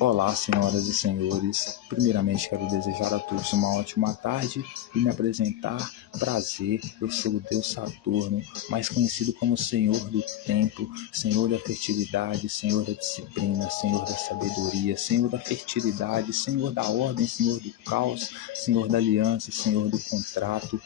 Olá, senhoras e senhores. Primeiramente, quero desejar a todos uma ótima tarde e me apresentar. Prazer, eu sou o Deus Saturno, mais conhecido como Senhor do Tempo, Senhor da Fertilidade, Senhor da Disciplina, Senhor da Sabedoria, Senhor da Fertilidade, Senhor da Ordem, Senhor do Caos, Senhor da Aliança, Senhor do Contrato,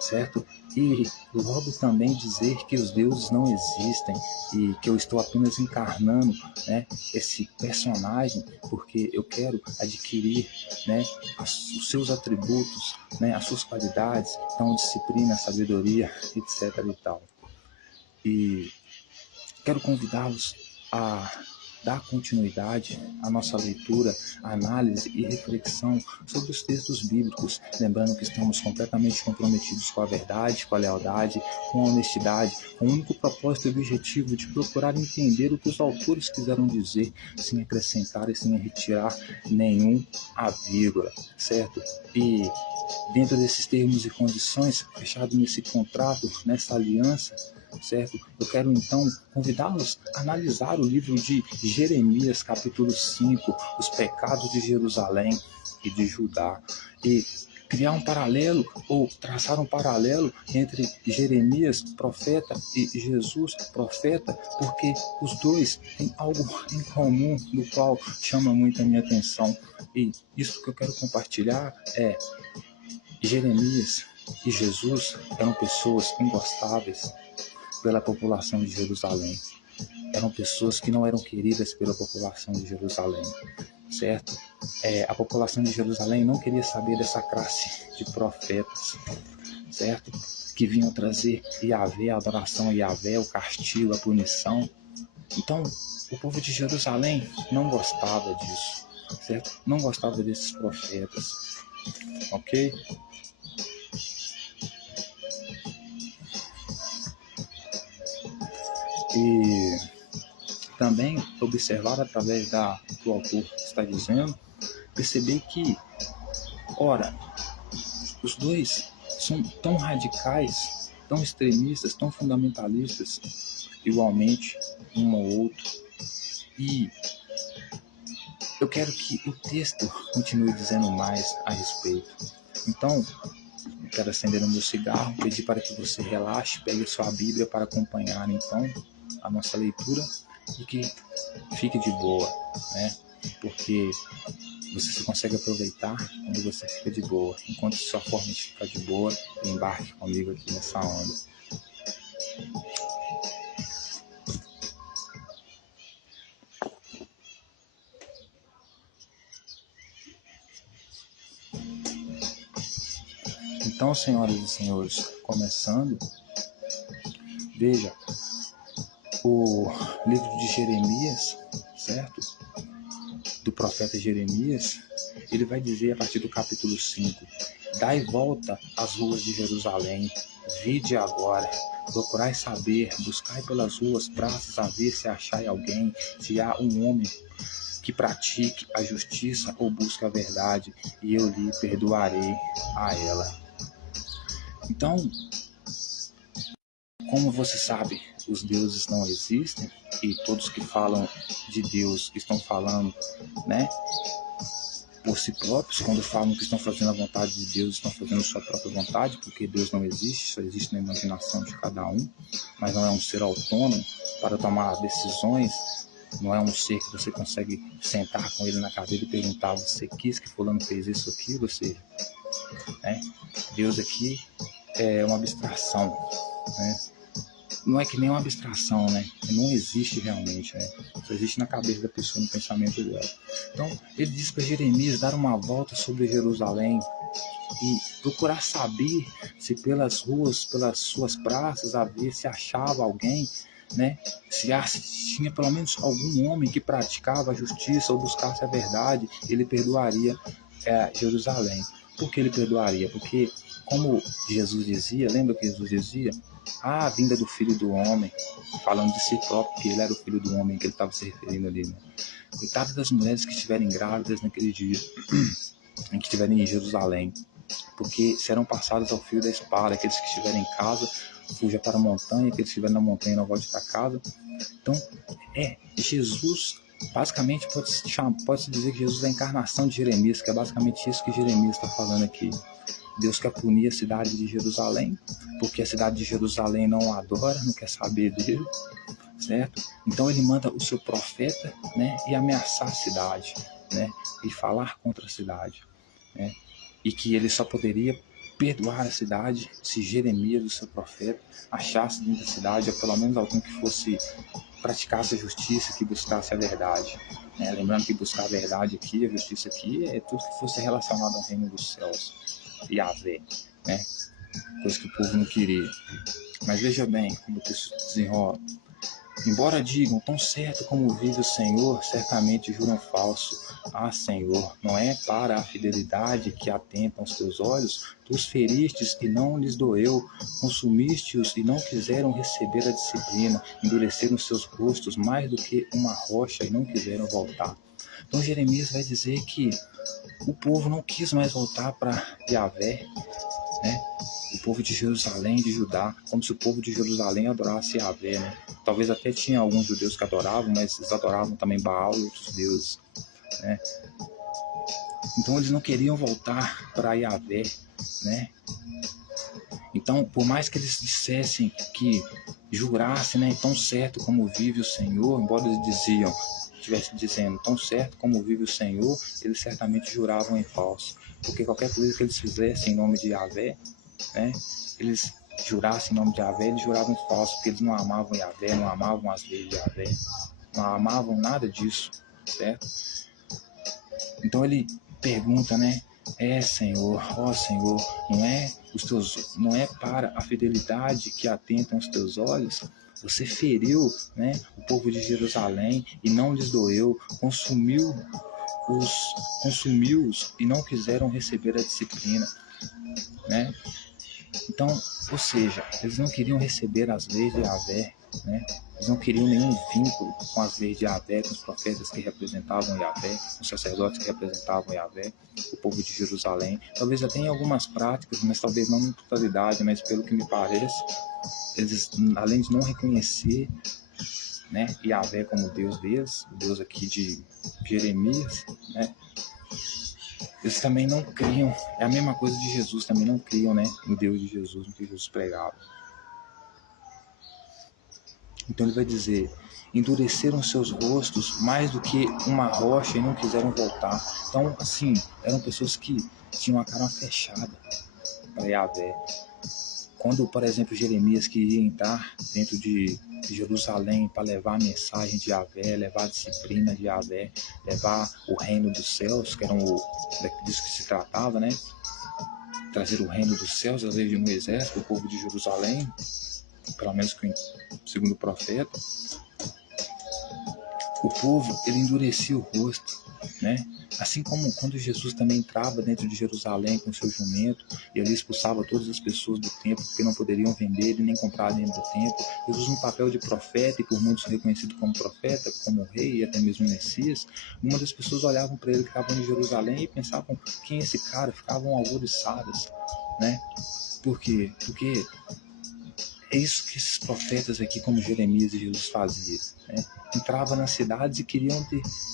certo? E logo também dizer que os deuses não existem e que eu estou apenas encarnando, né, esse personagem porque eu quero adquirir, né, os seus atributos, né, as suas qualidades, então disciplina, sabedoria, etc. e tal. E quero convidá-los a dar continuidade à nossa leitura, análise e reflexão sobre os textos bíblicos, lembrando que estamos completamente comprometidos com a verdade, com a lealdade, com a honestidade, com o único propósito e objetivo de procurar entender o que os autores quiseram dizer, sem acrescentar e sem retirar nenhum a vírgula, certo? E dentro desses termos e condições, fechado nesse contrato, nessa aliança, certo? Eu quero então convidá-los a analisar o livro de Jeremias, capítulo 5, os pecados de Jerusalém e de Judá, e criar um paralelo ou traçar um paralelo entre Jeremias, profeta, e Jesus, profeta, porque os dois têm algo em comum do qual chama muito a minha atenção, e isso que eu quero compartilhar é: Jeremias e Jesus eram pessoas ingostáveis pela população de Jerusalém. Eram pessoas que não eram queridas pela população de Jerusalém, certo? A população de Jerusalém não queria saber dessa classe de profetas, certo? Que vinham trazer Yahvé, a adoração a Yahvé, o castigo, a punição. Então, o povo de Jerusalém não gostava disso, certo? Não gostava desses profetas, ok? E também observar através do autor está dizendo, perceber que, ora, os dois são tão radicais, tão extremistas, tão fundamentalistas, igualmente, um ao outro. E eu quero que o texto continue dizendo mais a respeito. Então, eu quero acender o meu cigarro, pedir para que você relaxe, pegue sua Bíblia para acompanhar, então, a nossa leitura e que fique de boa, né? Porque você se consegue aproveitar quando você fica de boa. Enquanto sua forma de ficar de boa, embarque comigo aqui nessa onda. Então, senhoras e senhores, começando, veja, o livro de Jeremias, certo? Do profeta Jeremias, ele vai dizer a partir do capítulo 5: dai volta às ruas de Jerusalém, vide agora, procurai saber, buscai pelas ruas, praças, a ver se achai alguém, se há um homem que pratique a justiça ou busque a verdade, e eu lhe perdoarei a ela. Então, como você sabe, os deuses não existem, e todos que falam de Deus estão falando, né, por si próprios. Quando falam que estão fazendo a vontade de Deus, estão fazendo sua própria vontade, porque Deus não existe, só existe na imaginação de cada um, mas não é um ser autônomo para tomar decisões, não é um ser que você consegue sentar com ele na cadeira e perguntar: você quis que fulano fez isso ou aquilo? Ou seja, né, Deus aqui é uma abstração, né? Não é que nem uma abstração, né? Não existe realmente, né? Só existe na cabeça da pessoa, no pensamento dela. Então, ele diz para Jeremias dar uma volta sobre Jerusalém e procurar saber se pelas ruas, pelas suas praças, a ver se achava alguém, né? Se tinha pelo menos algum homem que praticava a justiça ou buscasse a verdade, ele perdoaria Jerusalém. Por que ele perdoaria? Porque, como Jesus dizia, lembra que Jesus dizia? A vinda do Filho do Homem, falando de si próprio, que ele era o Filho do Homem, que ele estava se referindo ali, né? Coitado das mulheres que estiverem grávidas naquele dia, em que estiverem em Jerusalém, porque serão passados ao fio da espada. Aqueles que estiverem em casa, fuja para a montanha, aqueles que estiverem na montanha, não volte para casa. Então, Jesus, basicamente, pode-se dizer que Jesus é a encarnação de Jeremias, que é basicamente isso que Jeremias está falando aqui. Deus quer punir a cidade de Jerusalém, porque a cidade de Jerusalém não o adora, não quer saber dele, certo? Então ele manda o seu profeta, né, e ameaçar a cidade, né, e falar contra a cidade, né, e que ele só poderia perdoar a cidade se Jeremias, o seu profeta, achasse dentro da cidade, ou pelo menos alguém que fosse praticasse a justiça, que buscasse a verdade. Lembrando que buscar a verdade aqui, a justiça aqui, é tudo que fosse relacionado ao reino dos céus, Yahvé, né? Coisa que o povo não queria. Mas veja bem como o texto desenrola. Embora digam, tão certo como vive o Senhor, certamente juram falso. Ah, Senhor, não é para a fidelidade que atentam os teus olhos? Tu os feristes e não lhes doeu, consumiste-os e não quiseram receber a disciplina, endureceram seus rostos mais do que uma rocha e não quiseram voltar. Então Jeremias vai dizer que o povo não quis mais voltar para Yahvé, né? O povo de Jerusalém, de Judá, como se o povo de Jerusalém adorasse Yahvé, né? Talvez até tinha alguns judeus que adoravam, mas eles adoravam também Baal e outros deuses, né? Então eles não queriam voltar para Yahvé, né? Então, por mais que eles dissessem que jurassem, né, tão certo como vive o Senhor, embora eles estivessem dizendo tão certo como vive o Senhor, eles certamente juravam em falso, porque qualquer coisa que eles fizessem em nome de Yahvé, né, eles jurassem em nome de Yahvé, eles juravam em falso, porque eles não amavam Yahvé, não amavam as leis de Yahvé, não amavam nada disso, certo? Então ele pergunta, né, Senhor, ó Senhor, não é para a fidelidade que atentam os teus olhos? Você feriu, né, o povo de Jerusalém e não lhes doeu, consumiu-os e não quiseram receber a disciplina, né? Então, ou seja, eles não queriam receber as leis de Yahvé, né? Eles não queriam nenhum vínculo com as leis de Yahvé, com os profetas que representavam Yahvé, os sacerdotes que representavam Yahvé, o povo de Jerusalém. Talvez até em algumas práticas, mas talvez não na totalidade, mas pelo que me parece, eles, além de não reconhecer, né, Yahvé como Deus deles, o Deus aqui de Jeremias, né, eles também não criam, é a mesma coisa de Jesus, também não criam, né, no Deus de Jesus, no que Jesus pregava. Então ele vai dizer, endureceram seus rostos mais do que uma rocha e não quiseram voltar. Então, assim, eram pessoas que tinham a cara fechada para Yahvé. Quando, por exemplo, Jeremias queria entrar dentro de Jerusalém para levar a mensagem de Yahvé, levar a disciplina de Yahvé, levar o reino dos céus, que era disso que se tratava, né? Trazer o reino dos céus, as leis de Moisés, para o povo de Jerusalém, pelo menos segundo o profeta, o povo, ele endurecia o rosto, né? Assim como quando Jesus também entrava dentro de Jerusalém com seu jumento, e ali expulsava todas as pessoas do templo, porque não poderiam vender e nem comprar dentro do templo. Jesus, no papel de profeta, e por muitos reconhecido como profeta, como rei e até mesmo Messias, uma das pessoas olhavam para ele que estava em Jerusalém e pensavam, quem é esse cara? Ficavam alvoroçadas, né? Por quê? Porque é isso que esses profetas aqui, como Jeremias e Jesus, faziam, né? Entravam nas cidades e queriam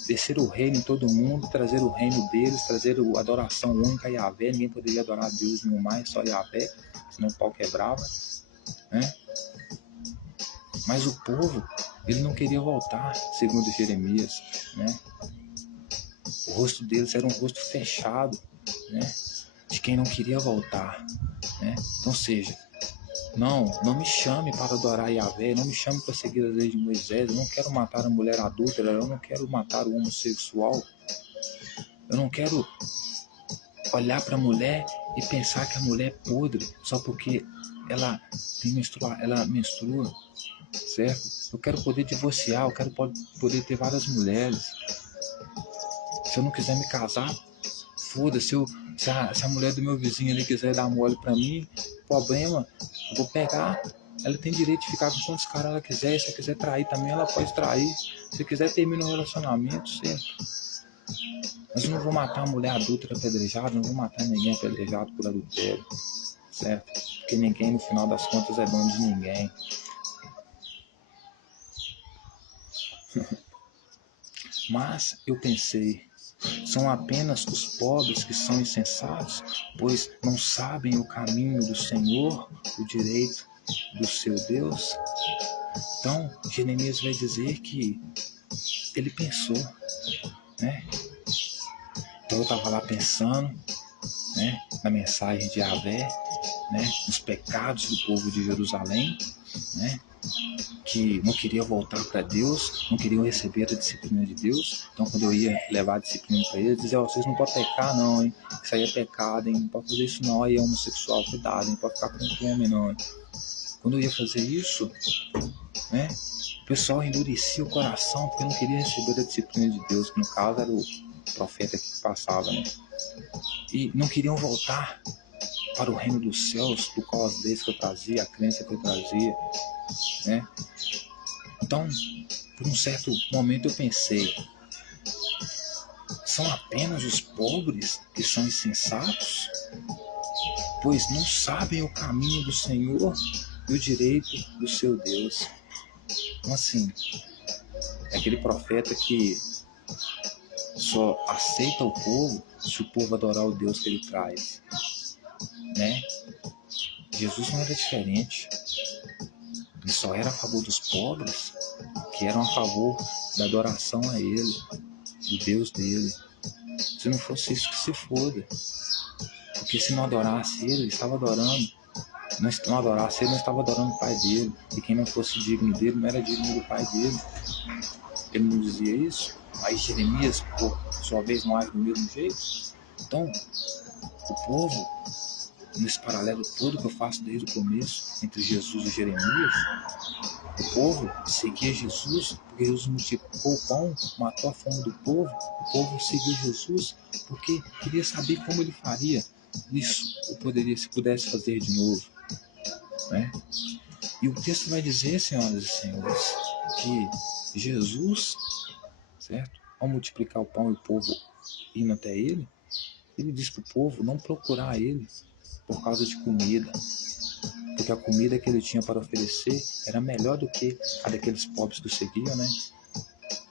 descer o reino em todo mundo, trazer o reino deles, trazer a adoração única a Yahvé. Ninguém poderia adorar Deus nenhum mais, só Yahvé, senão o pau quebrava, né? Mas o povo, ele não queria voltar, segundo Jeremias, né? O rosto deles era um rosto fechado, né? De quem não queria voltar, né? Então, seja, não me chame para adorar Yahvé, não me chame para seguir as leis de Moisés, eu não quero matar a mulher adúltera, eu não quero matar o homossexual, eu não quero olhar para a mulher e pensar que a mulher é podre só porque ela menstrua, certo? Eu quero poder divorciar, eu quero poder ter várias mulheres. Se eu não quiser me casar, foda-se, se a mulher do meu vizinho ali quiser dar mole para mim, problema, eu vou pegar. Ela tem direito de ficar com quantos caras ela quiser. E se ela quiser trair também, ela pode trair. Se quiser, termina o relacionamento, certo? Mas eu não vou matar a mulher adulta apedrejada, não vou matar ninguém apedrejado por adultério, certo? Porque ninguém, no final das contas, é dono de ninguém. Mas eu pensei, são apenas os pobres que são insensatos, pois não sabem o caminho do Senhor, o direito do seu Deus. Então, Jeremias vai dizer que ele pensou, né? Então eu estava lá pensando, né, na mensagem de Yahvé, né, nos pecados do povo de Jerusalém, né, que não queria voltar para Deus, não queriam receber a disciplina de Deus. Então, quando eu ia levar a disciplina para eles, dizia: vocês não podem pecar, não, hein? Isso aí é pecado, hein? Não pode fazer isso, não. Aí é homossexual, cuidado, hein? Não pode ficar com um homem, não. Hein? Quando eu ia fazer isso, né, o pessoal endurecia o coração porque não queria receber a disciplina de Deus, que no caso era o profeta que passava, né? E não queriam voltar para o reino dos céus, por causa deles que eu trazia, a crença que eu trazia, né? Então, por um certo momento eu pensei, são apenas os pobres que são insensatos? Pois não sabem o caminho do Senhor e o direito do seu Deus. Então, assim, é aquele profeta que só aceita o povo se o povo adorar o Deus que ele traz, né? Jesus não era diferente. Ele só era a favor dos pobres, que eram a favor da adoração a ele, do Deus dele. Se não fosse isso, que se foda. Porque se não adorasse ele, ele estava adorando. Não adorasse ele, não estava adorando o pai dele. E quem não fosse digno dele, não era digno do pai dele. Ele não dizia isso. Mas Jeremias, por sua vez, não age do mesmo jeito. Então, o povo, nesse paralelo todo que eu faço desde o começo, entre Jesus e Jeremias, o povo seguia Jesus porque Jesus multiplicou o pão, matou a fome do povo. O povo seguiu Jesus porque queria saber como ele faria isso, ou poderia, se pudesse fazer de novo, né? E o texto vai dizer, senhoras e senhores, que Jesus, certo? Ao multiplicar o pão e o povo indo até ele diz para o povo não procurar ele por causa de comida, porque a comida que ele tinha para oferecer era melhor do que a daqueles pobres que o seguiam, né?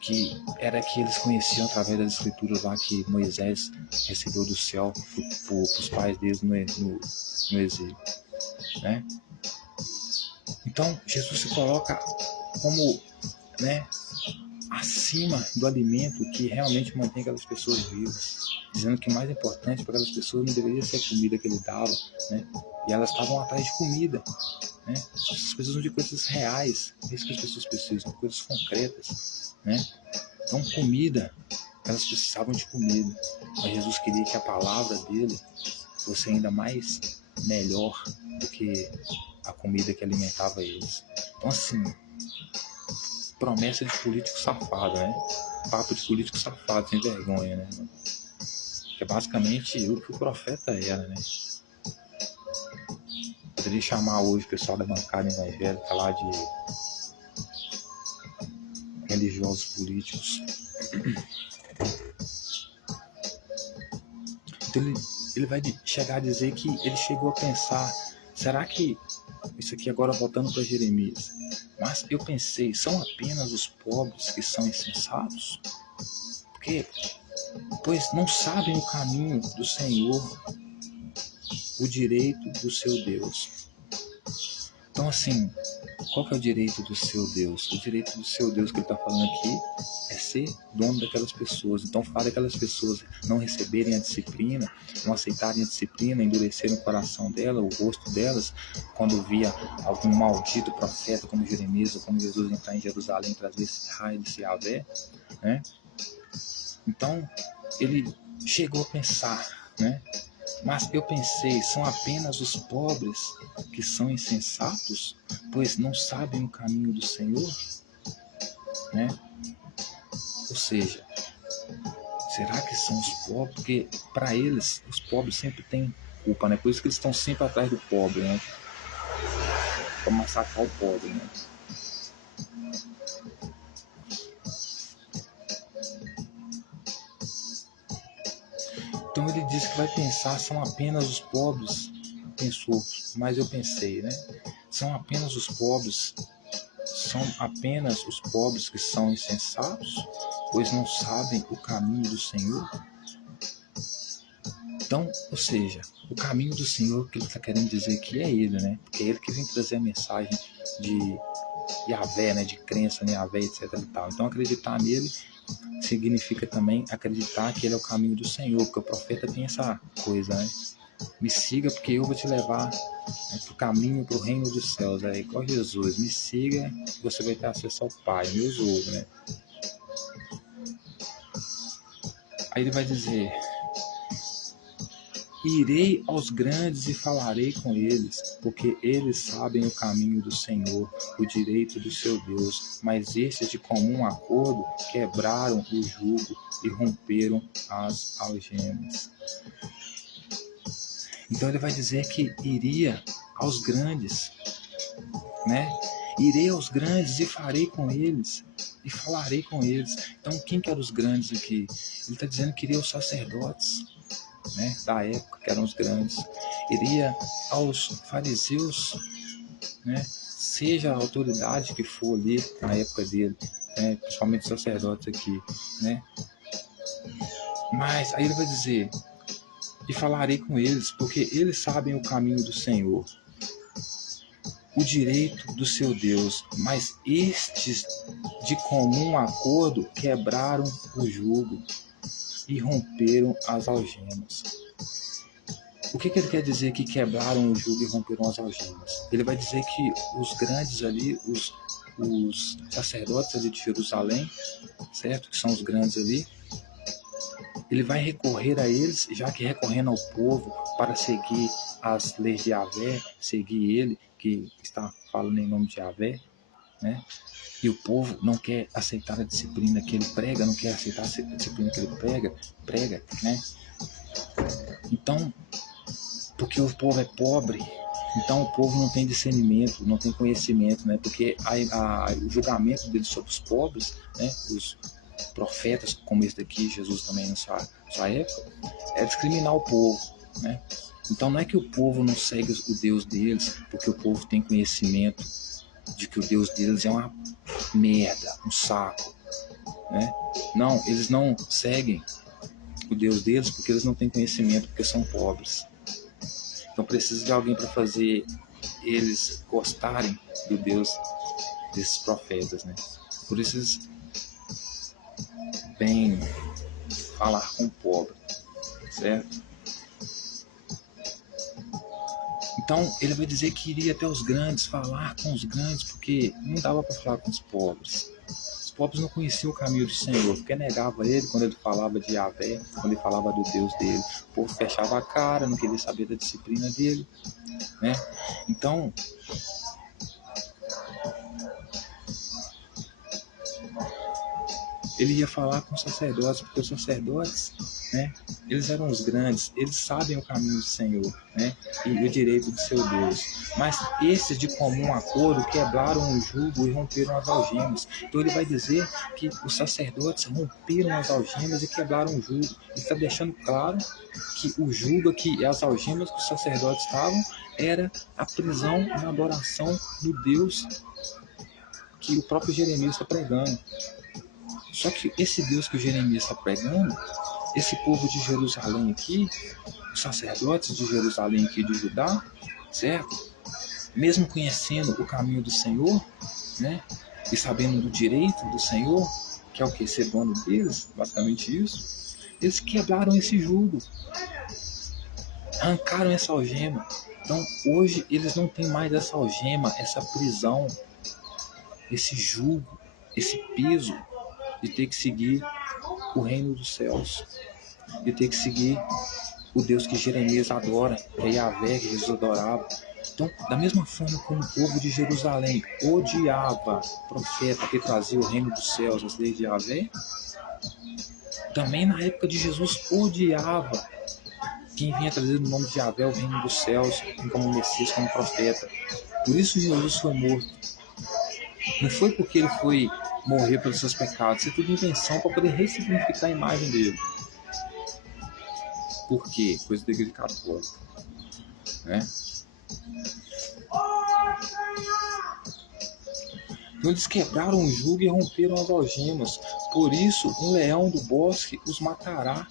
Que era que eles conheciam através das escrituras lá que Moisés recebeu do céu para os pais deles no exílio, né? Então Jesus se coloca como, né, acima do alimento que realmente mantém aquelas pessoas vivas, dizendo que o mais importante para aquelas pessoas não deveria ser a comida que ele dava, né? E elas estavam atrás de comida, né? As coisas são de coisas reais, é isso que as pessoas precisam, coisas concretas, né? Então, comida, elas precisavam de comida, mas Jesus queria que a palavra dele fosse ainda mais melhor do que a comida que alimentava eles. Então, assim, promessa de político safado, né? Papo de político safado, sem vergonha, né? Que é basicamente o que o profeta era, né? Poderia chamar hoje o pessoal da bancada evangélica lá de religiosos políticos. Então ele vai chegar a dizer que ele chegou a pensar, será que, isso aqui agora voltando para Jeremias, mas eu pensei, são apenas os pobres que são insensatos? Porque, pois não sabem o caminho do Senhor, o direito do seu Deus. Então, assim, qual que é o direito do seu Deus? O direito do seu Deus que ele está falando aqui é ser dono daquelas pessoas. Então, fala daquelas pessoas não receberem a disciplina, não aceitarem a disciplina, endurecerem o coração dela, o rosto delas, quando via algum maldito profeta como Jeremias ou como Jesus entrar em Jerusalém trazer esse raio desse Yahvé, né? Então, ele chegou a pensar, né? Mas eu pensei, são apenas os pobres que são insensatos, pois não sabem o caminho do Senhor, né? Ou seja, será que são os pobres? Porque para eles, os pobres sempre têm culpa, né? Por isso que eles estão sempre atrás do pobre, né? Para massacrar o pobre, né? Então ele diz que vai pensar, são apenas os pobres, pensou, mas eu pensei, né? São apenas os pobres, que são insensatos, pois não sabem o caminho do Senhor. Então, ou seja, o caminho do Senhor que ele está querendo dizer que é ele, né? Porque é ele que vem trazer a mensagem de Yahvé, né? De crença em Yahvé, etc. E tal. Então, acreditar nele significa também acreditar que ele é o caminho do Senhor, porque o profeta tem essa coisa, né? Me siga porque eu vou te levar, né, para o caminho, para o reino dos céus. É igual Jesus, me siga que você vai ter acesso ao Pai, meus ouve, né? Aí ele vai dizer: irei aos grandes e falarei com eles, porque eles sabem o caminho do Senhor, o direito do seu Deus. Mas estes, de comum acordo, quebraram o jugo e romperam as algemas. Então ele vai dizer que iria aos grandes, né? Irei aos grandes e farei com eles, e falarei com eles. Então quem que eram os grandes aqui? Ele está dizendo que iria aos sacerdotes, né, da época, que eram os grandes. Iria aos fariseus, né, seja a autoridade que for ali na época dele, né, principalmente os sacerdotes aqui, né. Mas aí ele vai dizer: e falarei com eles, porque eles sabem o caminho do Senhor, o direito do seu Deus. Mas estes, de comum acordo, quebraram o jugo e romperam as algemas. O que ele quer dizer que quebraram o jugo e romperam as algemas? Ele vai dizer que os grandes ali, os sacerdotes ali de Jerusalém, certo? Que são os grandes ali, ele vai recorrer a eles, já que recorrendo ao povo para seguir as leis de Yahvé, seguir ele, que está falando em nome de Yahvé, né? E o povo não quer aceitar a disciplina que ele prega, não quer aceitar a disciplina que ele prega, né? Então, porque o povo é pobre, então o povo não tem discernimento, não tem conhecimento, né? Porque o julgamento dele sobre os pobres, né? Os profetas, como esse daqui, Jesus também na sua época, é discriminar o povo, né? Então não é que o povo não segue o Deus deles, porque o povo tem conhecimento de que o Deus deles é uma merda, um saco, né? Não, eles não seguem o Deus deles porque eles não têm conhecimento, porque são pobres. Então precisa de alguém para fazer eles gostarem do Deus desses profetas, né? Por isso eles vêm falar com o pobre, certo? Então ele vai dizer que iria até os grandes, falar com os grandes, porque não dava para falar com os pobres. Os pobres não conheciam o caminho do Senhor, porque negava ele quando ele falava de Yahvé, quando ele falava do Deus dele. O povo fechava a cara, não queria saber da disciplina dele, né? Então, ele ia falar com os sacerdotes, porque os sacerdotes, né, eles eram os grandes, eles sabem o caminho do Senhor, né, e o direito do seu Deus. Mas esses, de comum acordo, quebraram o jugo e romperam as algemas. Então ele vai dizer que os sacerdotes romperam as algemas e quebraram o jugo. Ele está deixando claro que o jugo aqui e as algemas que os sacerdotes estavam era a prisão e a adoração do Deus que o próprio Jeremias está pregando. Só que esse Deus que o Jeremias está pregando, esse povo de Jerusalém aqui, os sacerdotes de Jerusalém aqui de Judá, certo? Mesmo conhecendo o caminho do Senhor, né? E sabendo do direito do Senhor, que é o que? Ser dono deles, basicamente isso. Eles quebraram esse jugo, arrancaram essa algema. Então hoje eles não têm mais essa algema, essa prisão, esse jugo, esse peso de ter que seguir o reino dos céus, de ter que seguir o Deus que Jeremias adora, que é Yahvé, que Jesus adorava. Então, da mesma forma como o povo de Jerusalém odiava o profeta que trazia o reino dos céus, as leis de Yahvé, também na época de Jesus odiava quem vinha trazer no nome de Yahvé o reino dos céus, como Messias, como profeta. Por isso Jesus foi morto. Não foi porque ele foi morrer pelos seus pecados, isso é tudo invenção para poder ressignificar a imagem dele. Por quê? Coisa da igreja católica, né? Então eles quebraram o jugo e romperam as algemas. Por isso, um leão do bosque os matará,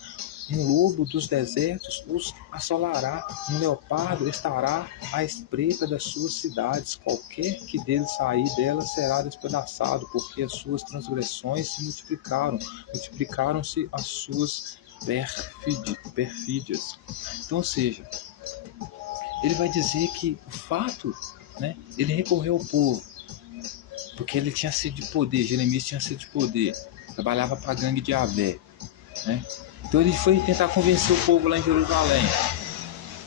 um lobo dos desertos os assolará, um leopardo estará à espreita das suas cidades. Qualquer que dele sair delas será despedaçado, porque as suas transgressões se multiplicaram, multiplicaram-se as suas perfídias. Então, ou seja, ele vai dizer que o fato, né, ele recorreu ao povo, porque ele tinha sede de poder, Jeremias tinha sede de poder, trabalhava para a gangue de Javé, né? Então ele foi tentar convencer o povo lá em Jerusalém.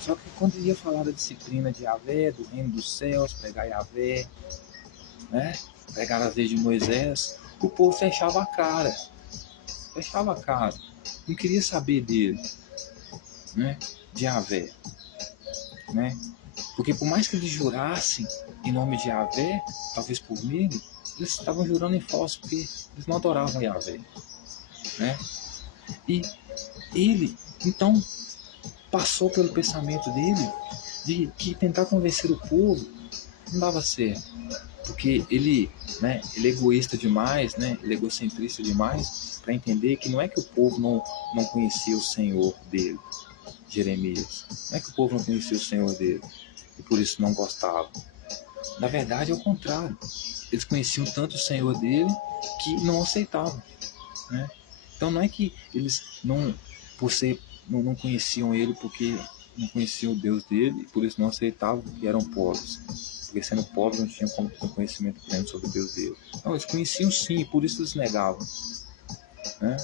Só que quando ele ia falar da disciplina de Javé, do reino dos céus, pregar Javé, né? Pregar as leis de Moisés, o povo fechava a cara, não queria saber dele, né? De Javé, né? Porque por mais que eles jurassem em nome de Javé, talvez por medo, eles estavam jurando em falso, porque eles não adoravam Javé, né? E ele, então, passou pelo pensamento dele de que tentar convencer o povo não dava certo, porque ele, né, ele é egoísta demais, né? Ele é egocentrista demais para entender que não é que o povo não conhecia o Senhor dele, Jeremias. Não é que o povo não conhecia o Senhor dele e por isso não gostava. Na verdade, é o contrário. Eles conheciam tanto o Senhor dele que não aceitavam, né? Então não é que eles não conheciam ele porque não conheciam o Deus dele e por isso não aceitavam que eram pobres. Porque sendo pobres não tinham como ter um conhecimento pleno sobre o Deus dele. Não, eles conheciam sim, e por isso eles negavam, né?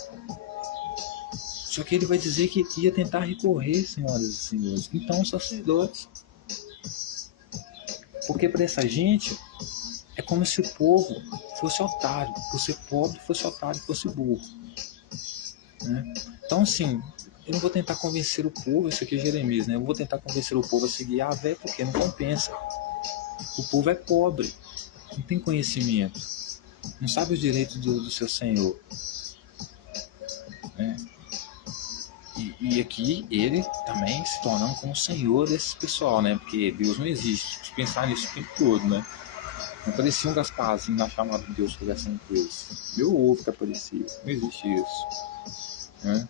Só que ele vai dizer que ia tentar recorrer, senhoras e senhores, então os sacerdotes. Porque para essa gente é como se o povo fosse otário, por ser pobre fosse otário, fosse burro, né? Então assim, eu não vou tentar convencer o povo, isso aqui é Jeremias, né? Eu vou tentar convencer o povo a seguir a Javé porque não compensa. O povo é pobre, não tem conhecimento, não sabe os direitos do seu Senhor, né? E aqui ele também se tornando como Senhor desse pessoal, né? Porque Deus não existe, se pensar nisso o tempo todo, né? Não parecia um Gasparzinho na chamada de Deus conversando com eles. Meu ovo que aparecia, não existe isso, né?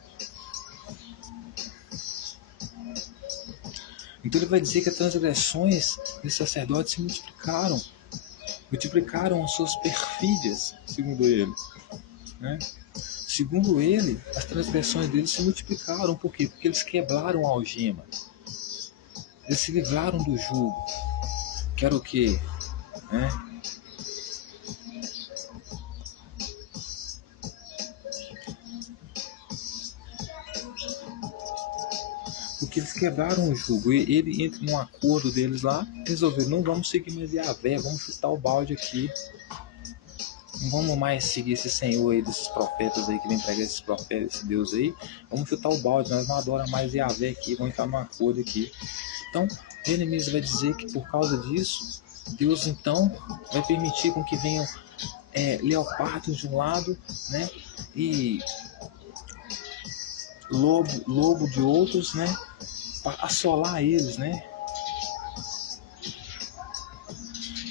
Então ele vai dizer que as transgressões dos sacerdotes se multiplicaram as suas perfídias, segundo ele, né? Segundo ele, as transgressões deles se multiplicaram. Por quê? Porque eles quebraram a algema. Eles se livraram do jugo. Que era o quê? Né? Porque eles quebraram o jugo. E ele entra num acordo deles lá, resolveram, não vamos seguir mais Yahvé, vamos chutar o balde aqui. Não vamos mais seguir esse Senhor aí, desses profetas aí que vem pregar esses profetas, esse Deus aí. Vamos chutar o balde, nós não adoramos mais Yahvé aqui, vamos entrar num acordo aqui. Então, Jeremias vai dizer que por causa disso, Deus então vai permitir com que venham leopardos de um lado, né? E lobo de outros, né? Para assolar eles, né?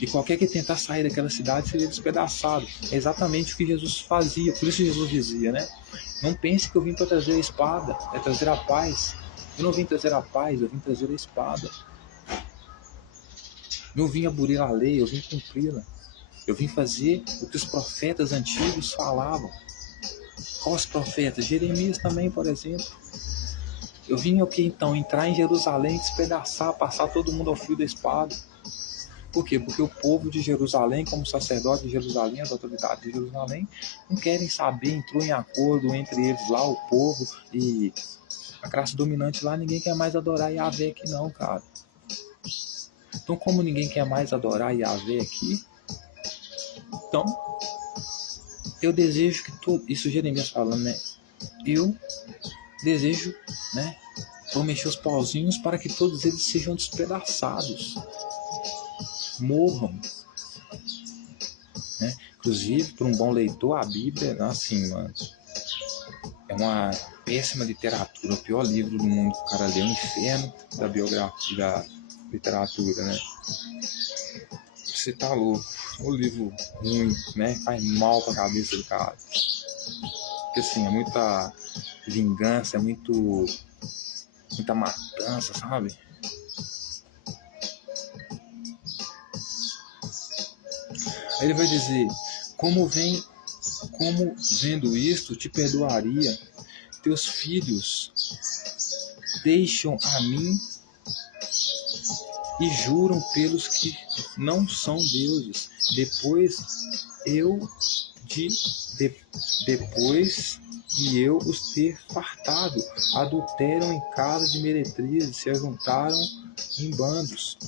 E qualquer que tentar sair daquela cidade seria despedaçado. É exatamente o que Jesus fazia. Por isso Jesus dizia, né? Não pense que eu vim para trazer a espada, é trazer a paz. Eu não vim trazer a paz, eu vim trazer a espada. Não vim abolir a lei, eu vim cumpri-la. Eu vim fazer o que os profetas antigos falavam. Quais profetas? Jeremias também, por exemplo. Eu vim o que então? Entrar em Jerusalém, despedaçar, passar todo mundo ao fio da espada. Por quê? Porque o povo de Jerusalém, como sacerdote de Jerusalém, as autoridades de Jerusalém, não querem saber, entrou em acordo entre eles lá, o povo, e a classe dominante lá, ninguém quer mais adorar Yahvé aqui não, cara. Então, como ninguém quer mais adorar Yahvé aqui, então, eu desejo que tudo, isso Jeremias falando, né? Eu desejo, né? Vou mexer os pauzinhos para que todos eles sejam despedaçados, morram, né? Inclusive, para um bom leitor, a Bíblia, assim, mano, uma péssima literatura, o pior livro do mundo que o cara lê, o inferno da biografia, da literatura, né? Você tá louco, o livro ruim, né? Faz mal pra cabeça do cara. Porque assim, é muita vingança, é muita matança, sabe? Aí ele vai dizer, como vendo isto, te perdoaria, teus filhos deixam a mim e juram pelos que não são deuses. Depois de eu os ter fartado, adulteram em casa de meretrizes, se ajuntaram em bandos.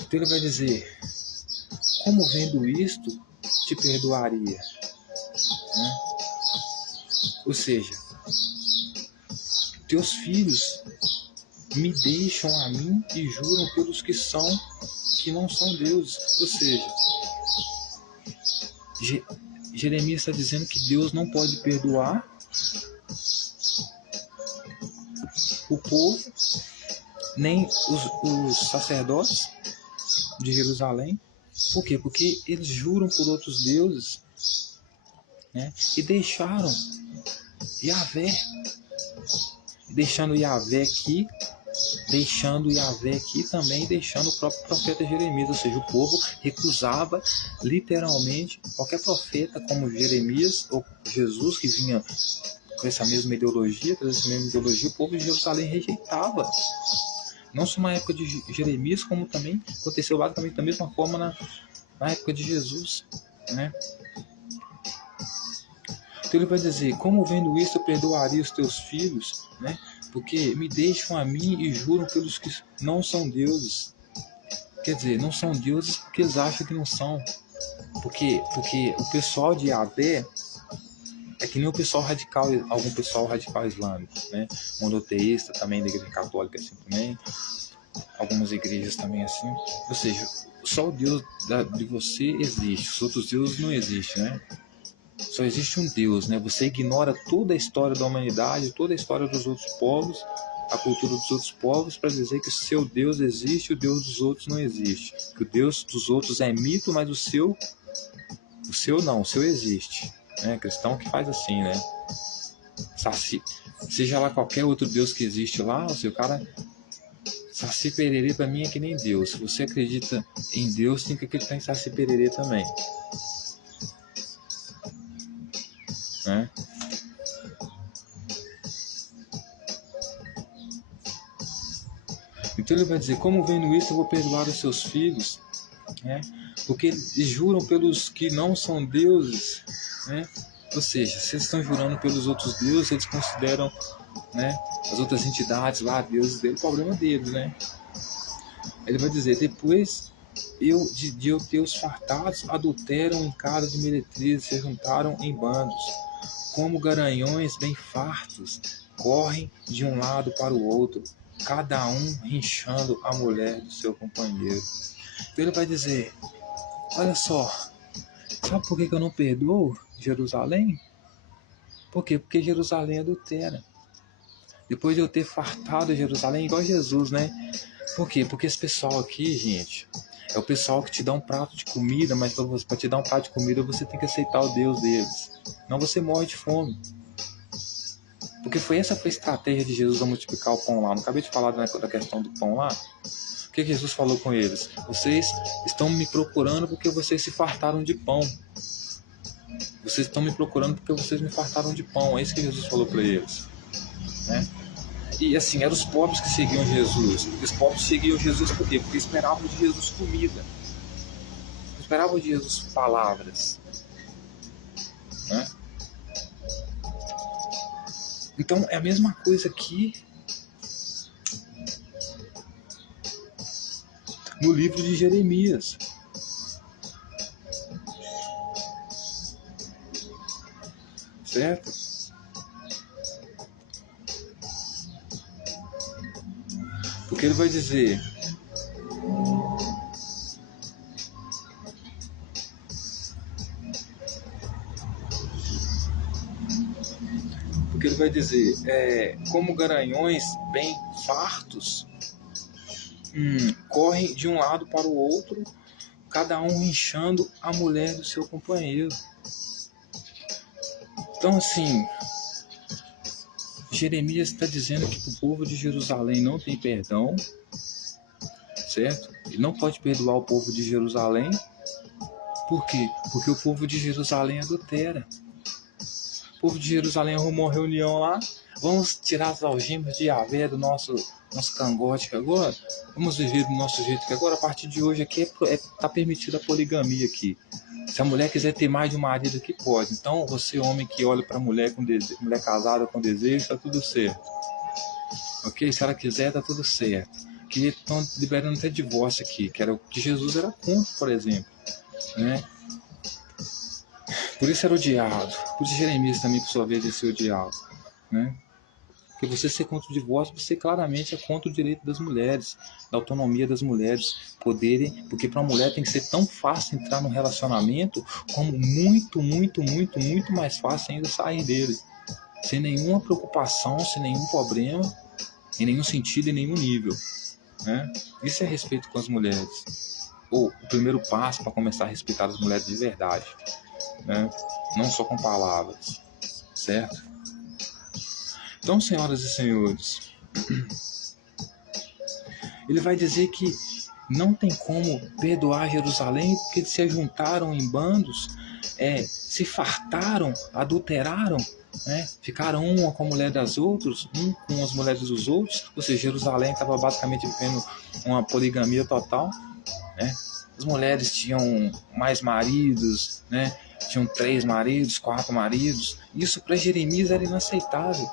Então ele vai dizer, como vendo isto, te perdoaria. Né? Ou seja, teus filhos me deixam a mim e juram pelos que não são deuses. Ou seja, Jeremias está dizendo que Deus não pode perdoar o povo, nem os sacerdotes de Jerusalém. Por quê? Porque eles juram por outros deuses, né? E deixaram Yahvé, deixando Yahvé aqui também, deixando o próprio profeta Jeremias. Ou seja, o povo recusava literalmente qualquer profeta como Jeremias ou Jesus, que vinha com essa mesma ideologia, o povo de Jerusalém rejeitava. Não só na época de Jeremias, como também aconteceu basicamente da mesma forma na época de Jesus, né? Então ele vai dizer, como vendo isso eu perdoaria os teus filhos, né? Porque me deixam a mim e juram pelos que não são deuses. Quer dizer, não são deuses porque eles acham que não são. Porque o pessoal de Yahvé é que nem o pessoal radical, algum pessoal radical islâmico, né? Monoteísta também, da igreja católica assim também. Algumas igrejas também assim. Ou seja, só o Deus de você existe, os outros deuses não existem, né? Só existe um Deus, né? Você ignora toda a história da humanidade, toda a história dos outros povos, a cultura dos outros povos, para dizer que o seu Deus existe e o Deus dos outros não existe. Que o Deus dos outros é mito, mas o seu não, o seu existe. Né? Cristão que faz assim, né? Saci, seja lá qualquer outro Deus que existe lá, o seu cara... Saci Pererê para mim é que nem Deus. Se você acredita em Deus, tem que acreditar em Saci Pererê também. Né? Então ele vai dizer, como vendo isso eu vou perdoar os seus filhos, né? Porque eles juram pelos que não são deuses, né? Ou seja, se eles estão jurando pelos outros deuses, eles consideram, né, as outras entidades lá, deuses dele, o problema deles, né? Ele vai dizer, depois de eu ter os fartados, adulteram em casa de meretrizes, se juntaram em bandos, como garanhões bem fartos, correm de um lado para o outro, cada um rinchando a mulher do seu companheiro. Então ele vai dizer, olha só, sabe por que eu não perdoo Jerusalém? Por quê? Porque Jerusalém adultera. Depois de eu ter fartado Jerusalém, igual Jesus, né? Por quê? Porque esse pessoal aqui, gente, é o pessoal que te dá um prato de comida, mas para te dar um prato de comida você tem que aceitar o Deus deles. Não, você morre de fome. Porque essa foi a estratégia de Jesus ao multiplicar o pão lá. Não acabei de falar da questão do pão lá? O que Jesus falou com eles? Vocês estão me procurando porque vocês se fartaram de pão. Vocês estão me procurando porque vocês me fartaram de pão. É isso que Jesus falou para eles. Né? E assim, eram os pobres que seguiam Jesus. Os pobres seguiam Jesus por quê? Porque esperavam de Jesus comida. Esperavam de Jesus palavras. Né? Então é a mesma coisa aqui no livro de Jeremias. Certo? Porque ele vai dizer, Porque ele vai dizer, como garanhões bem fartos, correm de um lado para o outro, cada um inchando a mulher do seu companheiro. Então, assim, Jeremias está dizendo que o povo de Jerusalém não tem perdão, certo? Ele não pode perdoar o povo de Jerusalém. Por quê? Porque o povo de Jerusalém adultera. O povo de Jerusalém arrumou uma reunião lá. Vamos tirar as algemas de Yahvé do nosso cangote agora. Vamos viver do nosso jeito que agora, a partir de hoje aqui, tá permitida a poligamia aqui. Se a mulher quiser ter mais de um marido aqui, pode. Então, você, homem que olha para mulher com desejo, mulher casada com desejo, tá tudo certo. Ok? Se ela quiser, tá tudo certo. Que estão liberando até divórcio aqui, que era o que Jesus era contra, por exemplo. Né? Por isso era odiado. Por isso Jeremias também, por sua vez, ia ser odiado. Né? Porque você ser contra o divórcio, você claramente é contra o direito das mulheres, da autonomia das mulheres poderem, porque para uma mulher tem que ser tão fácil entrar no relacionamento, como muito mais fácil ainda sair dele, sem nenhuma preocupação, sem nenhum problema, em nenhum sentido, em nenhum nível. Né? Isso é respeito com as mulheres. Ou o primeiro passo para começar a respeitar as mulheres de verdade. Né? Não só com palavras, certo? Então, senhoras e senhores, ele vai dizer que não tem como perdoar Jerusalém porque eles se juntaram em bandos, se fartaram, adulteraram, né? Ficaram uma com a mulher das outras, um com as mulheres dos outros, ou seja, Jerusalém estava basicamente vivendo uma poligamia total, né? As mulheres tinham mais maridos, né? Tinham 3 maridos, 4 maridos. Isso para Jeremias era inaceitável.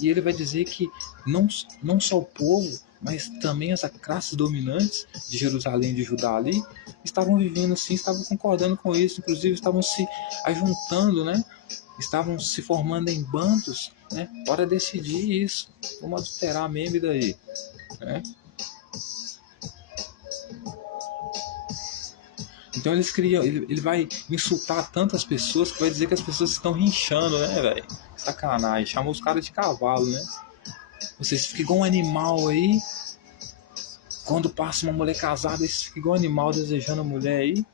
E ele vai dizer que não só o povo, mas também as classes dominantes de Jerusalém e de Judá ali estavam vivendo assim, estavam concordando com isso, inclusive estavam se ajuntando, né? Estavam se formando em bandos, né? Para decidir isso. Vamos adulterar mesmo, e daí? Né? Então ele vai insultar tantas pessoas que vai dizer que as pessoas estão rinchando, né, velho? Sacanagem, chamou os caras de cavalo, né? Vocês ficam igual um animal aí. Quando passa uma mulher casada, eles ficam igual um animal desejando a mulher aí,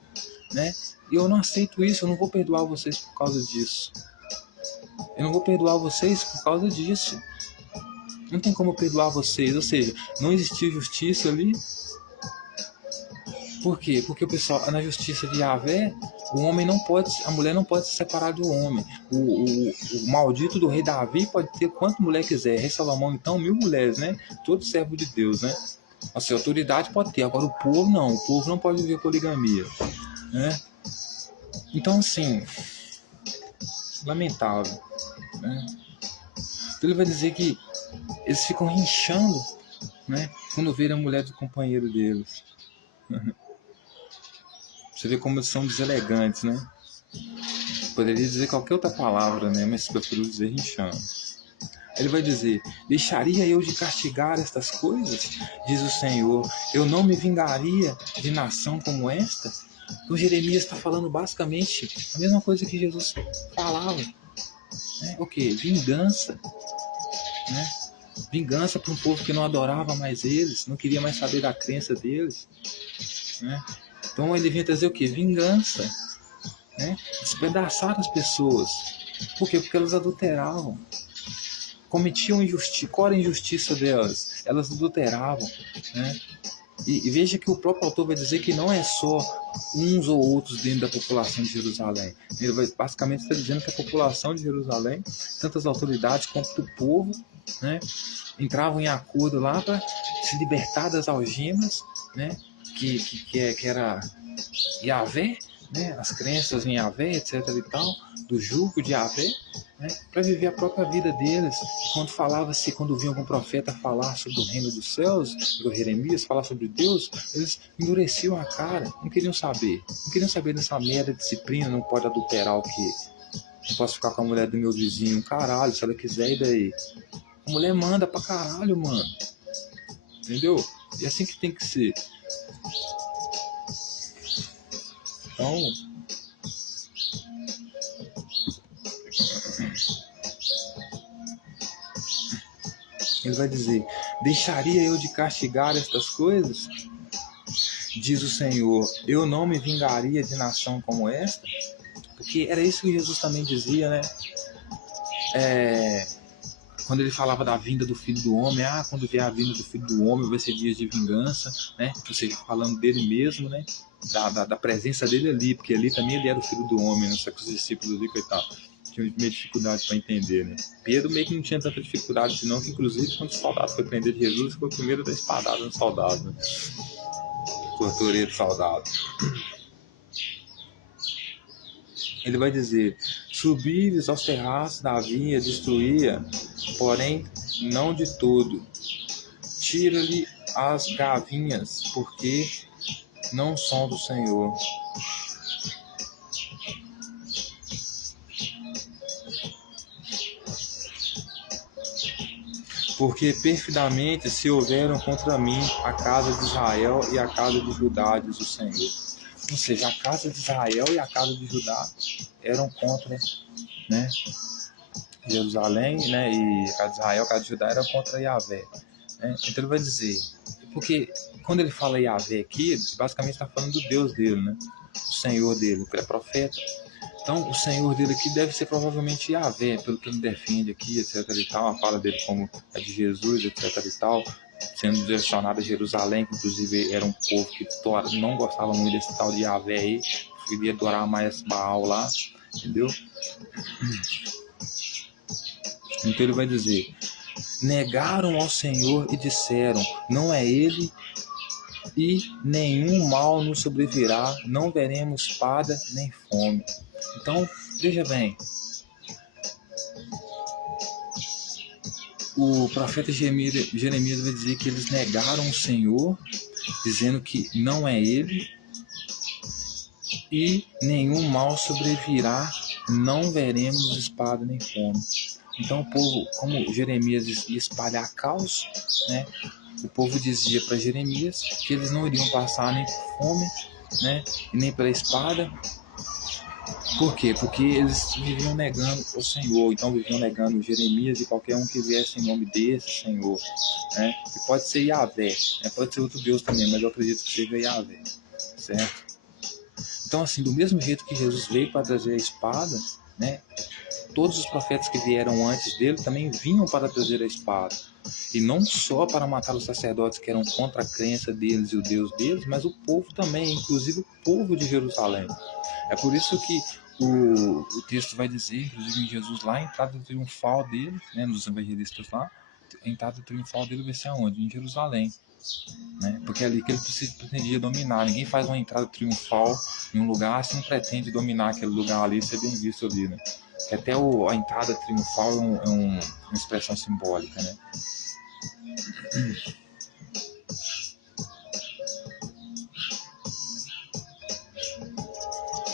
né? E eu não aceito isso, eu não vou perdoar vocês por causa disso. Eu não vou perdoar vocês por causa disso. Não tem como perdoar vocês, ou seja, não existiu justiça ali. Por quê? Porque o pessoal, na justiça de Yahvé, o homem não pode, a mulher não pode se separar do homem. O maldito do rei Davi pode ter quanto mulher quiser. Rei Salomão, então, 1000 mulheres, né? Todo servo de Deus, né? A sua autoridade pode ter, agora o povo não. O povo não pode viver poligamia, né? Então, assim, lamentável, né? Então ele vai dizer que eles ficam rinchando, né? Quando verem a mulher do companheiro deles. Você vê como eles são deselegantes, né? Poderia dizer qualquer outra palavra, né? Mas prefiro dizer rinchando. Ele vai dizer: deixaria eu de castigar estas coisas? Diz o Senhor. Eu não me vingaria de nação como esta? Então Jeremias está falando basicamente a mesma coisa que Jesus falava. Né? O que? Vingança. Né? Vingança para um povo que não adorava mais eles, não queria mais saber da crença deles. Né? Então ele vinha trazer o que? Vingança. Né? Despedaçar as pessoas. Por quê? Porque elas adulteravam. Cometiam injustiça. Qual era a injustiça delas? Elas adulteravam. Né? E veja que o próprio autor vai dizer que não é só uns ou outros dentro da população de Jerusalém. Ele vai basicamente estar dizendo que a população de Jerusalém, tanto as autoridades quanto o povo, né, entravam em acordo lá para se libertar das algemas, né, que era Yahvé, né, as crenças em Yahvé, etc. e tal, do jugo de Yahvé, né, para viver a própria vida deles. Quando vinha algum profeta falar sobre o reino dos céus, do Jeremias, falar sobre Deus, eles endureciam a cara, não queriam saber dessa merda de disciplina, não pode adulterar o quê? Não posso ficar com a mulher do meu vizinho, caralho, se ela quiser, e daí? A mulher manda pra caralho, mano. Entendeu? E assim que tem que ser. Então, Ele vai dizer: deixaria eu de castigar estas coisas? Diz o Senhor: eu não me vingaria de nação como esta? Porque era isso que Jesus também dizia, né? Quando ele falava da vinda do Filho do Homem, quando vier a vinda do Filho do Homem vai ser dias de vingança, né? Ou seja, falando dele mesmo, né? Da presença dele ali, porque ali também ele era o Filho do Homem, né? Só que os discípulos ali, coitado, tinham meio dificuldade para entender, né? Pedro meio que não tinha tanta dificuldade, senão que inclusive quando o soldado foi prender Jesus, foi o primeiro da espadada no soldado, né? Tortureiro soldado. Ele vai dizer: subires aos terraços da vinha, destruía, porém não de todo. Tira-lhe as gavinhas, porque não são do Senhor. Porque perfidamente se houveram contra mim a casa de Israel e a casa de Judá, diz o Senhor. Ou seja, a casa de Israel e a casa de Judá eram contra, né, Jerusalém, né, e a casa de Israel, a casa de Judá eram contra Yahvé. Né? Então ele vai dizer, porque quando ele fala Yahvé aqui, basicamente está falando do Deus dele, né, o Senhor dele, que é profeta. Então, o Senhor dele aqui deve ser provavelmente Yahvé, pelo que ele defende aqui, etc e tal. A fala dele como a de Jesus, etc e tal, sendo direcionado a Jerusalém, que inclusive era um povo que não gostava muito desse tal de Yahvé aí, queria adorar mais Baal lá, entendeu? Então ele vai dizer: negaram ao Senhor e disseram: não é ele, e nenhum mal nos sobrevirá, não veremos espada nem fome. Então, veja bem, o profeta Jeremias vai dizer que eles negaram o Senhor, dizendo que não é ele, e nenhum mal sobrevirá, não veremos espada nem fome. Então o povo, como Jeremias ia espalhar caos, né, o povo dizia para Jeremias que eles não iriam passar nem por fome, né, e nem pela espada. Por quê? Porque eles viviam negando o Senhor, então viviam negando Jeremias e qualquer um que viesse em nome desse Senhor, né? E pode ser Yahvé, né? Pode ser outro Deus também, mas eu acredito que seja Yahvé, certo? Então, assim, do mesmo jeito que Jesus veio para trazer a espada, né? Todos os profetas que vieram antes dele também vinham para trazer a espada. E não só para matar os sacerdotes que eram contra a crença deles e o Deus deles, mas o povo também, inclusive o povo de Jerusalém. É por isso que o texto vai dizer, inclusive em Jesus lá, a entrada triunfal dele, né, nos evangelistas lá, a entrada triunfal dele vai ser aonde? Em Jerusalém. Né? Porque é ali que ele pretendia dominar. Ninguém faz uma entrada triunfal em um lugar se não pretende dominar aquele lugar ali e ser bem visto ali. Né? Que até a entrada triunfal é uma expressão simbólica. Né?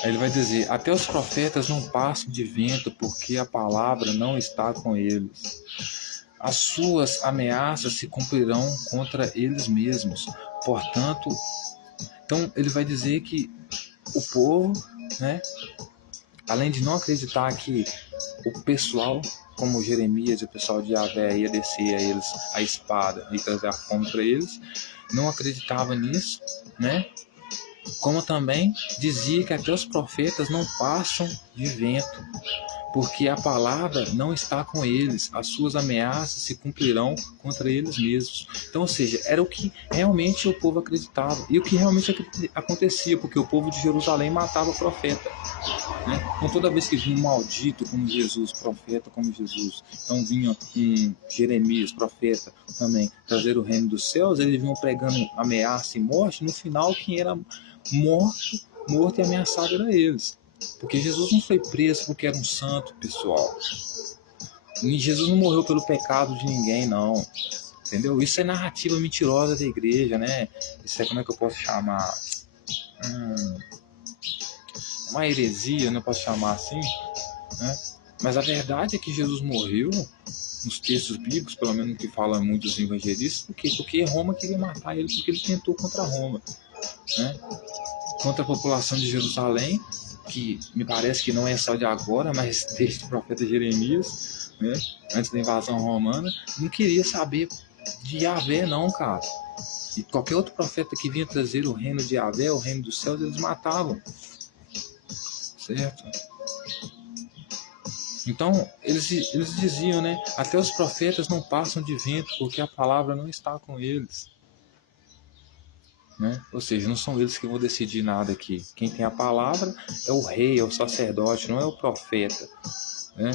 Aí ele vai dizer: até os profetas não passam de vento, porque a palavra não está com eles. As suas ameaças se cumprirão contra eles mesmos. Portanto, então ele vai dizer que o povo, né, além de não acreditar que o pessoal, como Jeremias e o pessoal de Yahvé ia descer a eles a espada e trazer a fome para eles, não acreditava nisso, né? Como também dizia que até os profetas não passam de vento, porque a palavra não está com eles, as suas ameaças se cumprirão contra eles mesmos. Então, ou seja, era o que realmente o povo acreditava, e o que realmente acontecia, porque o povo de Jerusalém matava o profeta. Né? Então, toda vez que vinha um maldito como Jesus, profeta como Jesus, então vinha um Jeremias, profeta também, trazer o reino dos céus, eles vinham pregando ameaça e morte. No final, quem era morto e ameaçado era eles. Porque Jesus não foi preso porque era um santo, pessoal. E Jesus não morreu pelo pecado de ninguém, não. Entendeu? Isso é narrativa mentirosa da igreja, né? Isso é, como é que eu posso chamar? Uma heresia, não posso chamar assim, né? Mas a verdade é que Jesus morreu, nos textos bíblicos, pelo menos que fala muitos evangelistas, porque Roma queria matar ele, porque ele tentou contra Roma, né? Contra a população de Jerusalém, que me parece que não é só de agora, mas desde o profeta Jeremias, né? Antes da invasão romana, não queria saber de Yahvé não, cara. E qualquer outro profeta que vinha trazer o reino de Yahvé, o reino dos céus, eles matavam, certo? Então, eles diziam, né? Até os profetas não passam de vento, porque a palavra não está com eles. Né? Ou seja, não são eles que vão decidir nada aqui. Quem tem a palavra é o rei, é o sacerdote, não é o profeta. Né?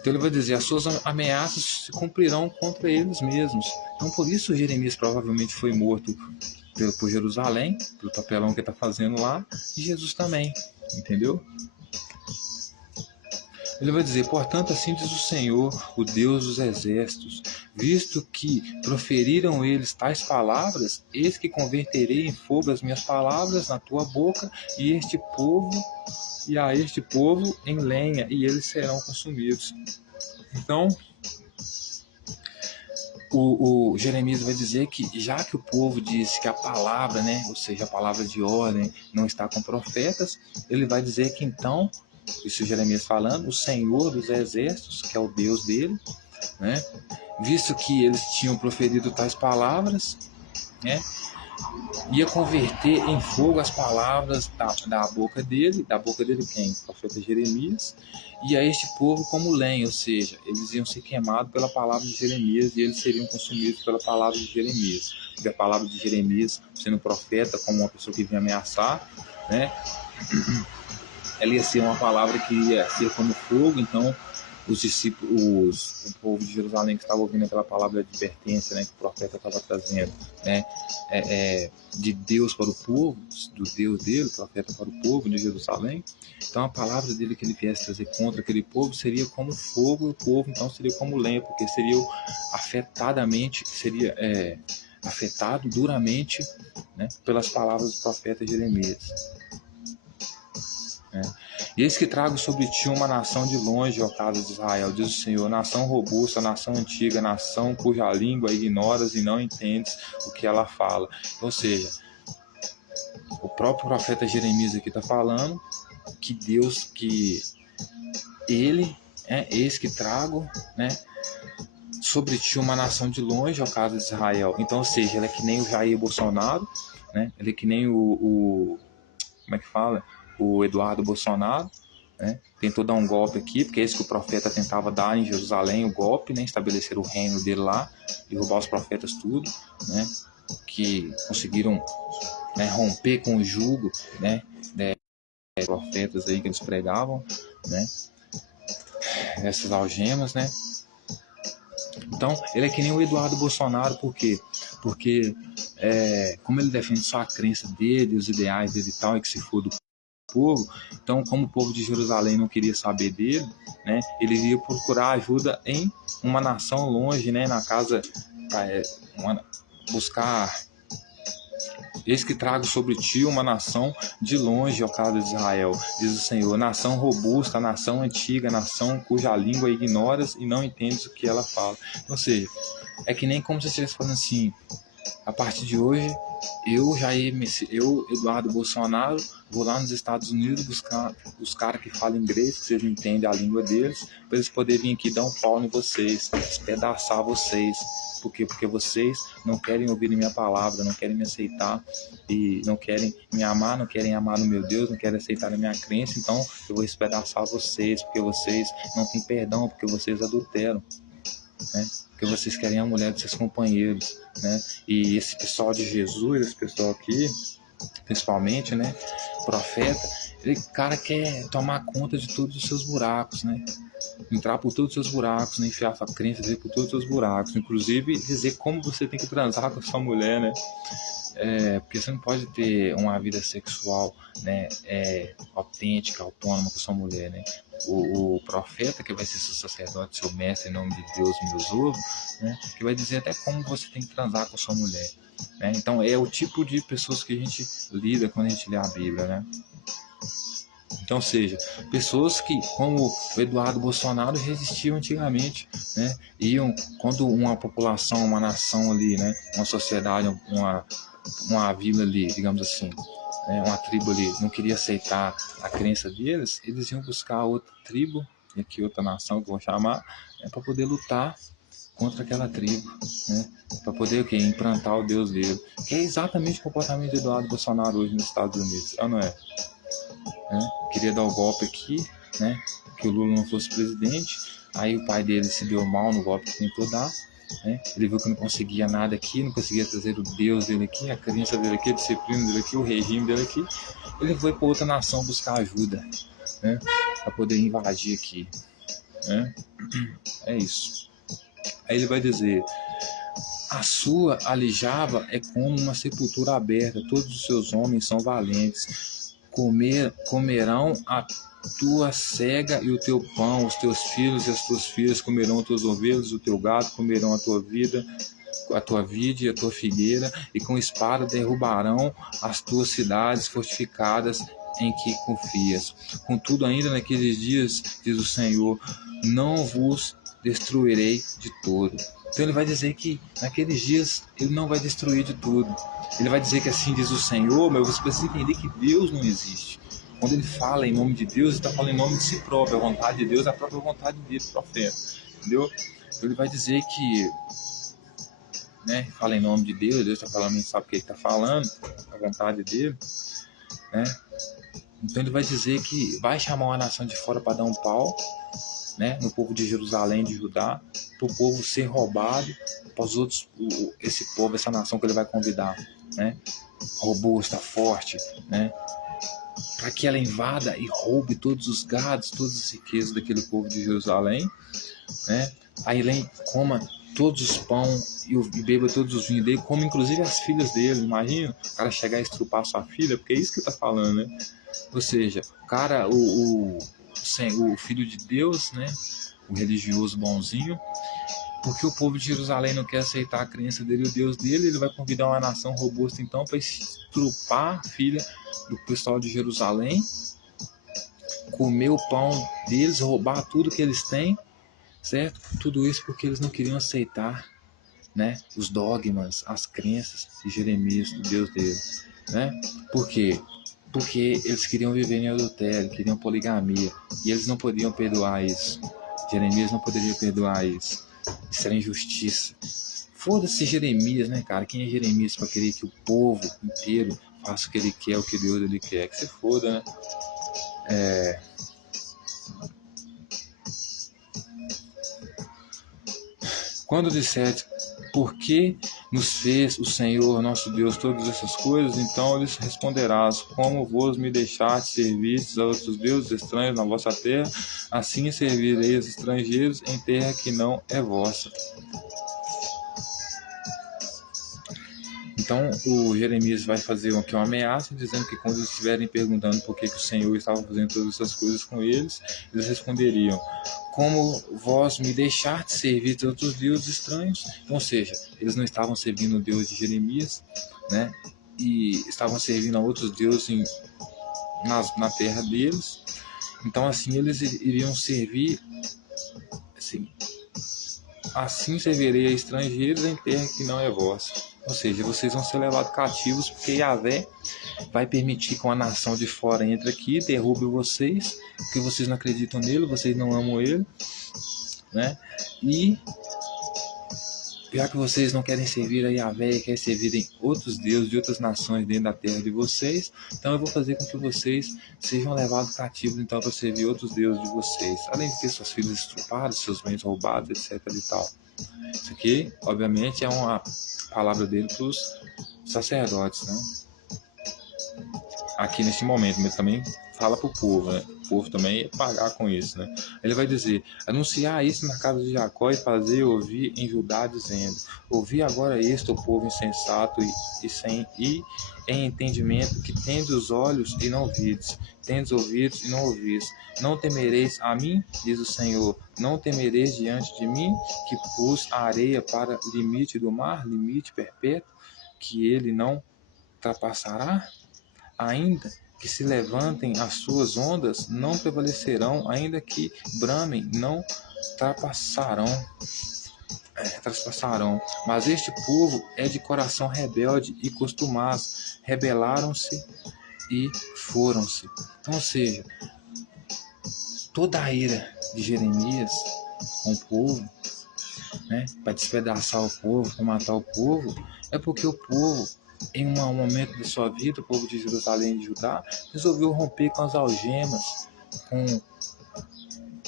Então ele vai dizer, as suas ameaças se cumprirão contra eles mesmos. Então por isso Jeremias provavelmente foi morto por Jerusalém, pelo papelão que ele está fazendo lá, e Jesus também, entendeu? Ele vai dizer, portanto, assim diz o Senhor, o Deus dos exércitos, visto que proferiram eles tais palavras, eis que converterei em fogo as minhas palavras na tua boca, e a este povo em lenha, e eles serão consumidos. Então, o Jeremias vai dizer que, já que o povo disse que a palavra, né, ou seja, a palavra de ordem, não está com profetas, ele vai dizer que então, isso Jeremias falando, o Senhor dos exércitos, que é o Deus dele, né, visto que eles tinham proferido tais palavras, né, ia converter em fogo as palavras da boca dele quem? O profeta Jeremias, e a este povo como lenha, ou seja, eles iam ser queimados pela palavra de Jeremias e eles seriam consumidos pela palavra de Jeremias. Porque a palavra de Jeremias, sendo profeta, como uma pessoa que vinha ameaçar, né, ela ia ser uma palavra que ia ser como fogo. Então os discípulos, o povo de Jerusalém que estava ouvindo aquela palavra de advertência, né, que o profeta estava trazendo, né, de Deus para o povo, do Deus dele, o profeta para o povo de Jerusalém. Então a palavra dele que ele viesse trazer contra aquele povo seria como fogo, e o povo então seria como lenha, porque seria afetado duramente, né, pelas palavras do profeta Jeremias. Eis que trago sobre ti uma nação de longe, ó casa de Israel, diz o Senhor, nação robusta, nação antiga, nação cuja língua ignoras e não entendes o que ela fala. Ou seja, o próprio profeta Jeremias aqui está falando que Deus, que ele, eis que trago, né, sobre ti uma nação de longe, ó casa de Israel. Então, ou seja, ele é que nem o Jair Bolsonaro, né, ele é que nem como é que fala? O Eduardo Bolsonaro, né? Tentou dar um golpe aqui, porque é isso que o profeta tentava dar em Jerusalém, o golpe, né? Estabelecer o reino dele lá, derrubar os profetas tudo, né? Que conseguiram, né, romper com o jugo, né, profetas aí que eles pregavam, né? Essas algemas, né? Então, ele é que nem o Eduardo Bolsonaro, por quê? Porque como ele defende só a crença dele, os ideais dele e tal, e que se for do povo, então como o povo de Jerusalém não queria saber dele, né, ele iria procurar ajuda em uma nação longe, né, na casa, buscar, eis que trago sobre ti uma nação de longe, ó casa de Israel, diz o Senhor, nação robusta, nação antiga, nação cuja língua ignoras e não entendes o que ela fala. Ou seja, é que nem como se estivesse falando assim, a partir de hoje, eu, Eduardo Bolsonaro, vou lá nos Estados Unidos buscar os caras que falam inglês, que vocês entendem a língua deles, para eles poderem vir aqui dar um pau em vocês, despedaçar vocês. Por quê? Porque vocês não querem ouvir minha palavra, não querem me aceitar e não querem me amar, não querem amar no meu Deus, não querem aceitar a minha crença, então eu vou despedaçar vocês, porque vocês não têm perdão, porque vocês adulteram, né? Porque vocês querem a mulher dos seus companheiros, né? E esse pessoal de Jesus, esse pessoal aqui, principalmente, né, profeta, ele, cara, quer tomar conta de todos os seus buracos, né? Entrar por todos os seus buracos, né? Enfiar sua crença por todos os seus buracos, inclusive dizer como você tem que transar com a sua mulher, né? Porque você não pode ter uma vida sexual, né, autêntica, autônoma com sua mulher, né? O profeta, que vai ser seu sacerdote, seu mestre, em nome de Deus me usou, né, que vai dizer até como você tem que transar com sua mulher, né? Então é o tipo de pessoas que a gente lida quando a gente lê a Bíblia, né? Então, ou seja, pessoas que, como o Eduardo Bolsonaro, resistiam antigamente, né? Iam, quando uma população, uma nação ali, né, uma sociedade, uma vila ali, digamos assim, né, uma tribo ali, não queria aceitar a crença deles, eles iam buscar outra tribo, e aqui outra nação que eu vou chamar, é para poder lutar contra aquela tribo, né? Para poder o quê? Implantar o Deus dele. Que é exatamente o comportamento de Eduardo Bolsonaro hoje nos Estados Unidos, ou não é? Queria dar o golpe aqui, né? Que o Lula não fosse presidente. Aí o pai dele se deu mal no golpe que tentou dar. Né? Ele viu que não conseguia nada aqui, não conseguia trazer o Deus dele aqui, a crença dele aqui, a disciplina dele aqui, o regime dele aqui. Ele foi para outra nação buscar ajuda, né? Para poder invadir aqui, né? É isso. Aí ele vai dizer: a sua aljava é como uma sepultura aberta, todos os seus homens são valentes, comerão a tua cega e o teu pão, os teus filhos e as tuas filhas comerão as tuas ovelhas, o teu gado comerão a tua vida, a tua vide e a tua figueira, e com espada derrubarão as tuas cidades fortificadas em que confias. Contudo, ainda naqueles dias, diz o Senhor, não vos destruirei de todo. Então ele vai dizer que naqueles dias ele não vai destruir de tudo. Ele vai dizer que assim diz o Senhor, mas você precisa entender que Deus não existe. Quando ele fala em nome de Deus, ele está falando em nome de si próprio. A vontade de Deus é a própria vontade dele, profeta. Entendeu? Então ele vai dizer que, né, fala em nome de Deus, Deus está falando, não sabe o que ele está falando, a vontade dele, né? Então ele vai dizer que vai chamar uma nação de fora para dar um pau, né, no povo de Jerusalém, de Judá, para o povo ser roubado, para os outros, esse povo, essa nação que ele vai convidar, né, robusta, forte, né, para que ela invada e roube todos os gados, todas as riquezas daquele povo de Jerusalém, né, aí ele coma todos os pão e beba todos os vinhos dele, como inclusive as filhas dele. Imagina o cara chegar a estrupar sua filha, porque é isso que ele está falando, né? Ou seja, o cara, o filho de Deus, né? O religioso bonzinho, porque o povo de Jerusalém não quer aceitar a crença dele, o Deus dele, ele vai convidar uma nação robusta então para estrupar a filha do pessoal de Jerusalém, comer o pão deles, roubar tudo que eles têm, certo? Tudo isso porque eles não queriam aceitar, né, os dogmas, as crenças de Jeremias, do Deus dele, né? Por quê? Porque eles queriam viver em adultério, queriam poligamia, e eles não podiam perdoar isso. Jeremias não poderia perdoar isso. Isso era injustiça. Foda-se Jeremias, né, cara? Quem é Jeremias para querer que o povo inteiro faça o que ele quer, o que Deus ele quer? Que se foda, né? Quando disseste, por que nos fez o Senhor nosso Deus todas essas coisas, então lhes responderás, como vos me deixaste servistes a outros deuses estranhos na vossa terra, assim servireis estrangeiros em terra que não é vossa. Então o Jeremias vai fazer aqui uma ameaça, dizendo que quando eles estiverem perguntando por que o Senhor estava fazendo todas essas coisas com eles, eles responderiam, como vós me deixaste servir de outros deuses estranhos. Então, ou seja, eles não estavam servindo o Deus de Jeremias, né? E estavam servindo a outros deuses na terra deles. Então, assim, eles iriam servir, assim servirei a estrangeiros em terra que não é vossa. Ou seja, vocês vão ser levados cativos porque Yahvé vai permitir que uma nação de fora entre aqui, derrube vocês, porque vocês não acreditam nele, vocês não amam ele, né? E já que vocês não querem servir a Yahvé e querem servir em outros deuses de outras nações dentro da terra de vocês, então eu vou fazer com que vocês sejam levados cativos então para servir outros deuses de vocês, além de ter suas filhas estrupadas, seus bens roubados, etc e tal. Isso aqui, obviamente, é uma palavra dele para os sacerdotes, né? Aqui nesse momento, mas também fala para o povo, né? O povo também ia pagar com isso, né? Ele vai dizer, anunciar isso na casa de Jacó e fazer ouvir em Judá, dizendo, ouvi agora este, o povo insensato e em entendimento, que tendes os olhos e não vides, tendes ouvidos e não ouvis. Não temereis a mim, diz o Senhor, não temereis diante de mim, que pus a areia para limite do mar, limite perpétuo, que ele não ultrapassará? Ainda que se levantem as suas ondas, não prevalecerão, ainda que bramem, não traspassarão. Mas este povo é de coração rebelde e costumaz, rebelaram-se e foram-se. Então, ou seja, toda a ira de Jeremias, com o povo, né, para despedaçar o povo, para matar o povo, é porque o povo, em um momento da sua vida, o povo de Jerusalém e de Judá, resolveu romper com as algemas, com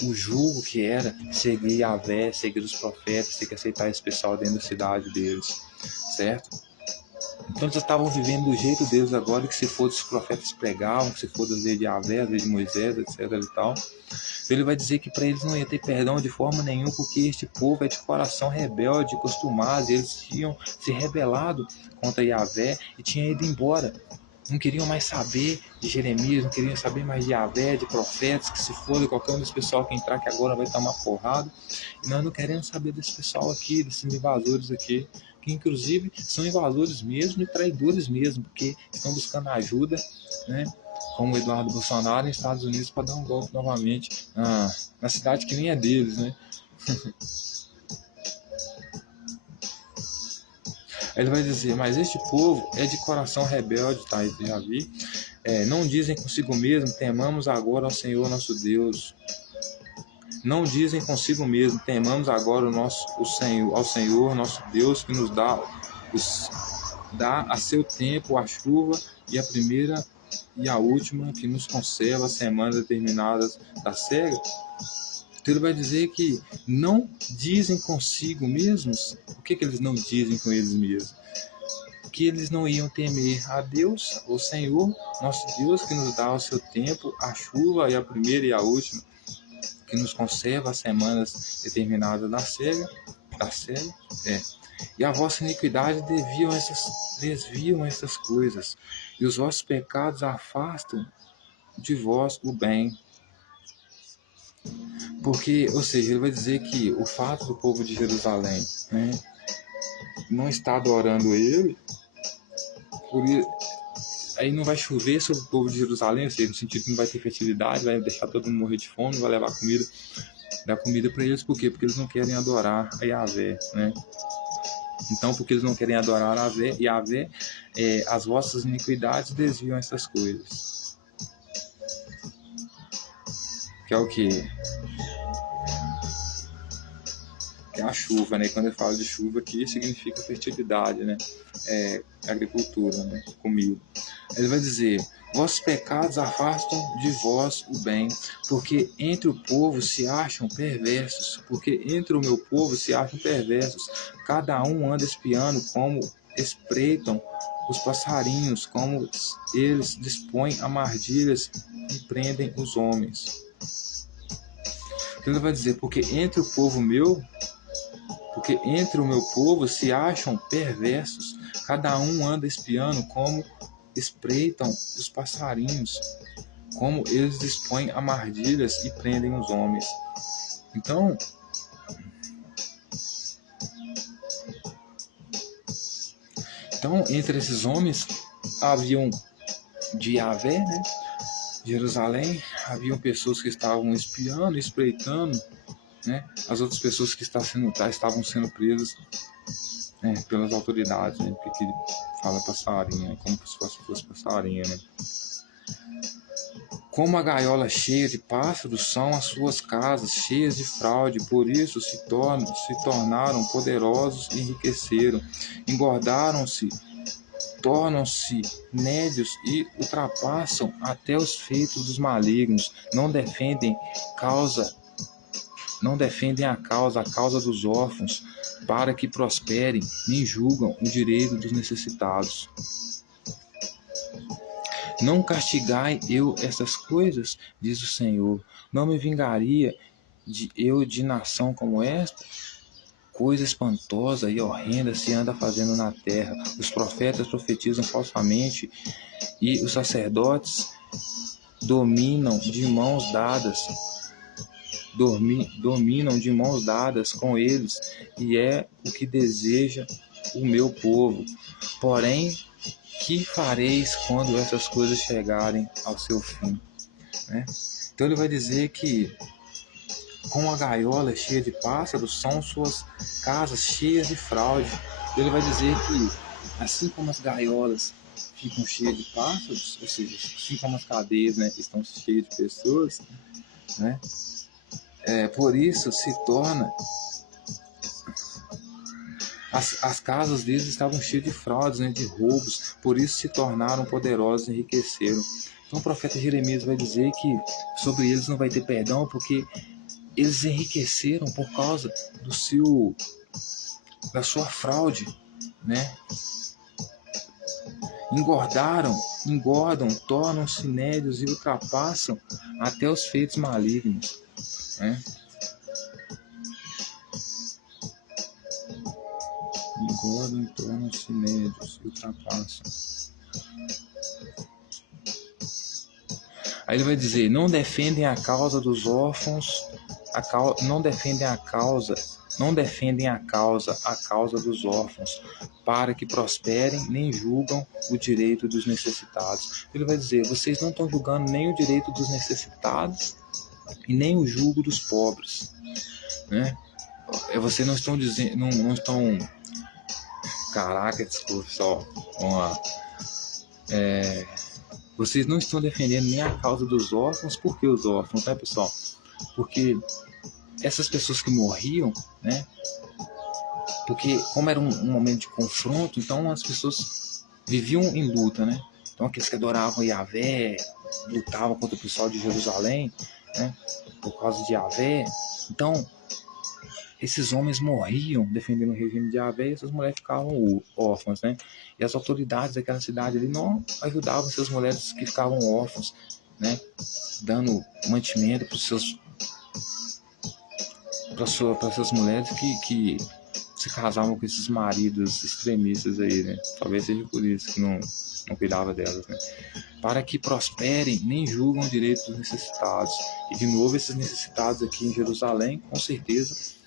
o jugo que era seguir Yahvé, seguir os profetas, ter que aceitar esse pessoal dentro da cidade deles, certo? Então eles estavam vivendo do jeito deles agora, que se for os profetas pregavam, que se for das leis de Yahvé, as leis de Moisés, etc. e tal. Então ele vai dizer que para eles não ia ter perdão de forma nenhuma, porque este povo é de coração rebelde, acostumado, eles tinham se rebelado contra Yahvé e tinham ido embora. Não queriam mais saber de Jeremias, não queriam saber mais de Yahvé, de profetas, que se for qualquer um desse pessoal que entrar que agora vai tomar porrada. E nós não queremos saber desse pessoal aqui, desses invasores aqui, que inclusive são invasores mesmo e traidores mesmo, porque estão buscando ajuda, né, como o Eduardo Bolsonaro nos Estados Unidos, para dar um golpe novamente na cidade que nem é deles, né? Ele vai dizer, mas este povo é de coração rebelde, tá? Eu já vi. Não dizem consigo mesmo, temamos agora ao Senhor nosso Deus. Não dizem consigo mesmo, temamos agora ao Senhor nosso Deus, que nos dá a seu tempo a chuva e a primeira e a última, que nos conserva as semanas determinadas da cega. Então ele vai dizer que não dizem consigo mesmos. O que eles não dizem com eles mesmos? Que eles não iam temer a Deus, o Senhor, nosso Deus, que nos dá ao seu tempo a chuva e a primeira e a última, que nos conserva as semanas determinadas da cega. E a vossa iniquidade desviam essas coisas, e os vossos pecados afastam de vós o bem. Porque, ou seja, ele vai dizer que o fato do povo de Jerusalém, né, não estar adorando ele, aí não vai chover sobre o povo de Jerusalém, ou seja, no sentido que não vai ter fertilidade, vai deixar todo mundo morrer de fome, não vai levar comida, dar comida para eles, por quê? Porque eles não querem adorar a Yahvé, né? Então, porque eles não querem adorar a Yahvé, as vossas iniquidades desviam essas coisas. Que é o quê? Que é a chuva, né? Quando eu falo de chuva aqui, significa fertilidade, né? Agricultura, né? Comida. Ele vai dizer, vossos pecados afastam de vós o bem, porque entre o povo se acham perversos, cada um anda espiando como espreitam os passarinhos, como eles dispõem armadilhas e prendem os homens. Ele vai dizer, porque entre o meu povo se acham perversos, cada um anda espiando como espreitam os passarinhos, como eles dispõem armadilhas e prendem os homens. Então, entre esses homens haviam de Yahvé, né, Jerusalém, haviam pessoas que estavam espiando, espreitando, né, as outras pessoas que estavam sendo presas, né, pelas autoridades, né, porque fala passarinho, como se fosse passarinho, né? Como a gaiola cheia de pássaros são as suas casas, cheias de fraude, por isso se tornaram poderosos e enriqueceram, engordaram-se, tornam-se nédios e ultrapassam até os feitos dos malignos, não defendem a causa dos órfãos, para que prosperem, nem julgam o direito dos necessitados. Não castigai eu essas coisas, diz o Senhor, não me vingaria de nação como esta? Coisa espantosa e horrenda se anda fazendo na terra. Os profetas profetizam falsamente e os sacerdotes dominam de mãos dadas com eles, e é o que deseja o meu povo. Porém, que fareis quando essas coisas chegarem ao seu fim? Né? Então ele vai dizer que como a gaiola cheia de pássaros são suas casas cheias de fraude. Ele vai dizer que assim como as gaiolas ficam cheias de pássaros, ou seja, assim como as cadeias, né, estão cheias de pessoas, né, Por isso se torna... As casas deles estavam cheias de fraudes, né, de roubos, por isso se tornaram poderosos e enriqueceram. Então o profeta Jeremias vai dizer que sobre eles não vai ter perdão, porque eles enriqueceram por causa da sua fraude, né? Engordam, tornam-se nédios e ultrapassam até os feitos malignos, né? Engordam, tornam-se médios e ultrapassam. Aí ele vai dizer: não defendem a causa dos órfãos, não defendem a causa dos órfãos, para que prosperem, nem julgam o direito dos necessitados. Ele vai dizer: vocês não estão julgando nem o direito dos necessitados e nem o julgo dos pobres, né? Vocês não estão dizendo, não estão... Caraca, desculpa, pessoal. Vamos lá. Vocês não estão defendendo nem a causa dos órfãos. Por que os órfãos, né, pessoal? Porque essas pessoas que morriam, né? Porque como era um momento de confronto, então as pessoas viviam em luta, né? Então aqueles que adoravam Yahvé lutavam contra o pessoal de Jerusalém, né? Por causa de Yahvé. Então esses homens morriam defendendo o regime de Yahvé e essas mulheres ficavam órfãs, né? E as autoridades daquela cidade ali não ajudavam essas mulheres que ficavam órfãs, né? Dando mantimento para essas mulheres que se casavam com esses maridos extremistas aí, né? Talvez seja por isso que não cuidava delas, né? Para que prosperem, nem julgam o direito dos necessitados. E de novo, esses necessitados aqui em Jerusalém, com certeza,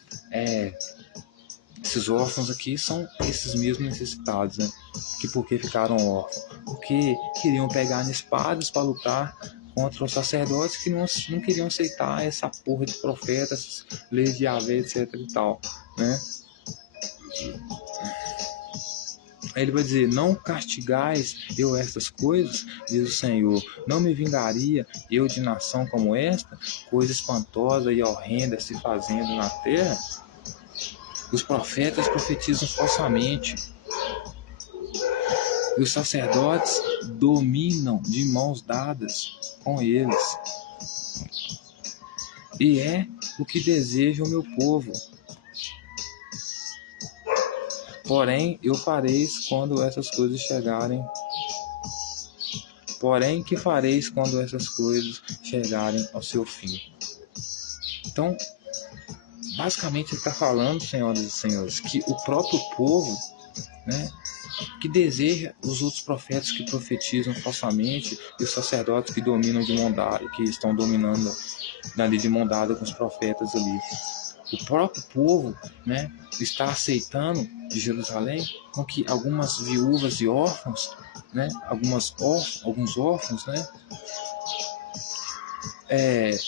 esses órfãos aqui são esses mesmos necessitados, né? Que porque ficaram órfãos? Porque queriam pegar espadas para lutar contra os sacerdotes que não queriam aceitar essa porra de profetas, leis de Yahvé, etc e tal, né? Aí ele vai dizer: não castigais eu estas coisas, diz o Senhor, não me vingaria eu de nação como esta, coisa espantosa e horrenda se fazendo na terra? Os profetas profetizam falsamente, e os sacerdotes dominam de mãos dadas com eles. E é o que deseja o meu povo. Porém, eu fareis quando essas coisas chegarem. Porém, que fareis quando essas coisas chegarem ao seu fim? Então, basicamente ele está falando, senhoras e senhores, que o próprio povo, né, que deseja os outros profetas que profetizam falsamente e os sacerdotes que dominam de mão dada, que estão dominando ali de mão dada com os profetas ali. O próprio povo, né, está aceitando de Jerusalém com que algumas viúvas e órfãos, né, alguns órfãos, né,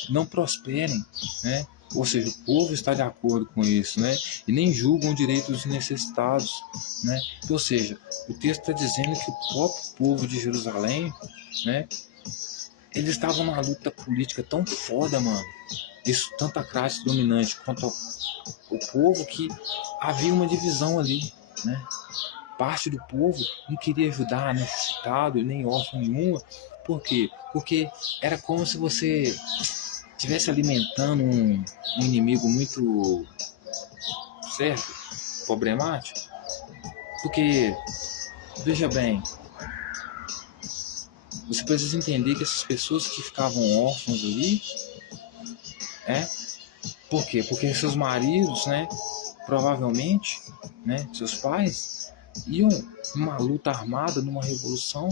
não prosperem, né? Ou seja, o povo está de acordo com isso, né? E nem julgam o direito dos necessitados, né? Ou seja, o texto está dizendo que o próprio povo de Jerusalém, né? Eles estavam numa luta política tão foda, mano. Isso, tanto a classe dominante quanto o povo, que havia uma divisão ali, né? Parte do povo não queria ajudar necessitado, nem órfão nenhuma. Por quê? Porque era como se você estivesse alimentando um inimigo muito, certo, problemático. Porque, veja bem, você precisa entender que essas pessoas que ficavam órfãos ali, por quê? Porque seus maridos, né, provavelmente, né, seus pais, iam numa luta armada, numa revolução,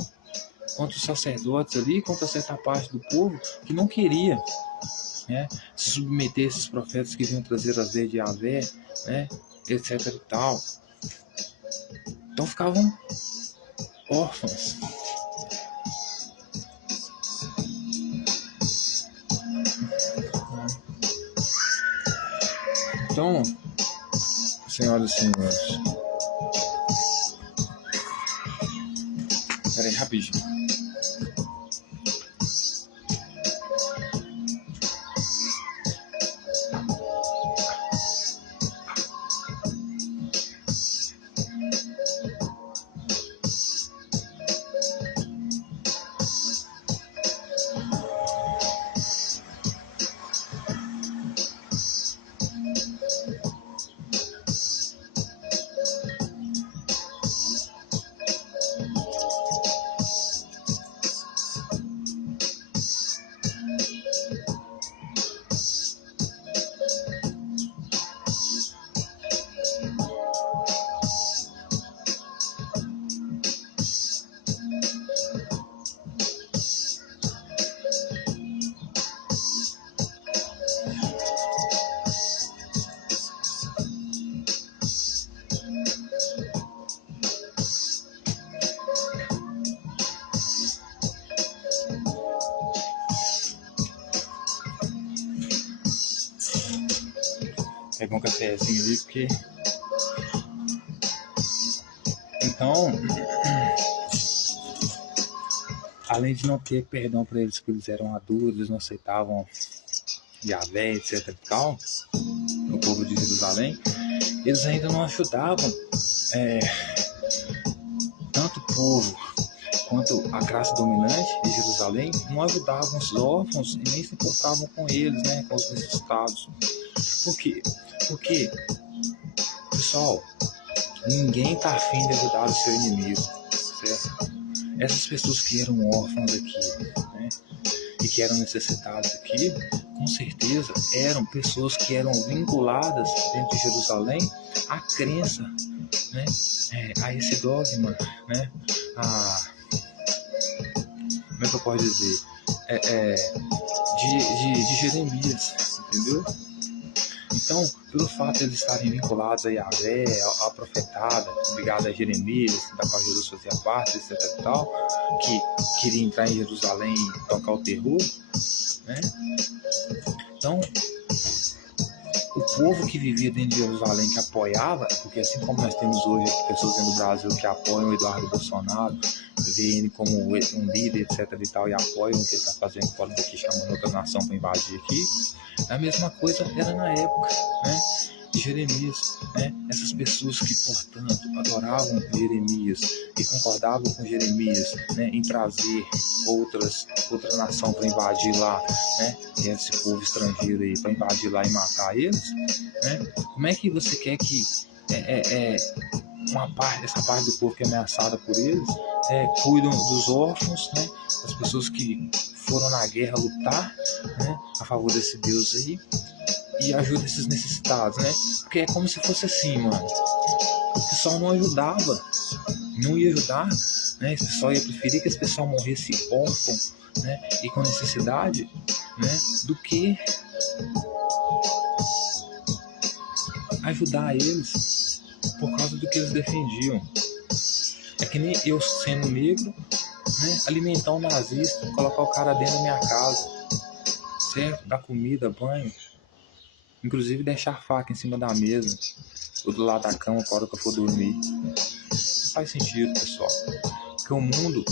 contra os sacerdotes ali, contra certa parte do povo que não queria, né, se submeter a esses profetas que vinham trazer as leis de Yahvé, né, etc e tal. Então ficavam órfãos. Então, senhoras e senhores, peraí, rapidinho. Pegar um cafezinho ali, porque... Então, além de não ter perdão para eles, porque eles eram adultos, eles não aceitavam Yahvé, etc e tal, o povo de Jerusalém, eles ainda não ajudavam tanto o povo quanto a classe dominante de Jerusalém, não ajudavam os órfãos e nem se importavam com eles, né, com os necessitados. Por quê? Porque, pessoal, ninguém está afim de ajudar o seu inimigo, certo? Essas pessoas que eram órfãos aqui, né, e que eram necessitados aqui, com certeza eram pessoas que eram vinculadas dentro de Jerusalém à crença, né, a esse dogma, né, como é que eu posso dizer, de Jeremias, entendeu? Então, pelo fato de eles estarem vinculados a Yahvé, a profetada, ligada a Jeremias, da qual Jesus fazia parte, etc e tal, que queria entrar em Jerusalém e tocar o terror, né? Então, o povo que vivia dentro de Jerusalém, que apoiava, porque assim como nós temos hoje pessoas dentro do Brasil que apoiam o Eduardo Bolsonaro, veem ele como um líder, etc e tal, e apoiam o que ele está fazendo fora daqui, chamando outra nação para invadir aqui, a mesma coisa era na época, né, de Jeremias, né? Essas pessoas que, portanto, adoravam Jeremias e concordavam com Jeremias, né, em trazer outra nação para invadir lá, né, esse povo estrangeiro aí, para invadir lá e matar eles, né? Como é que você quer que essa parte do povo que é ameaçada por eles cuidam dos órfãos, né, das pessoas que foram na guerra lutar, né, a favor desse Deus aí, e ajuda esses necessitados, né? Porque é como se fosse assim, mano. O pessoal não ajudava, não ia ajudar, né? Esse pessoal ia preferir que esse pessoal morresse órfão, né, e com necessidade, né, do que ajudar eles por causa do que eles defendiam. É que nem eu, sendo negro, né, alimentar um nazista, colocar o cara dentro da minha casa, certo? Dar comida, banho, inclusive deixar a faca em cima da mesa ou do lado da cama para a hora que eu for dormir. Não faz sentido, pessoal, porque o mundo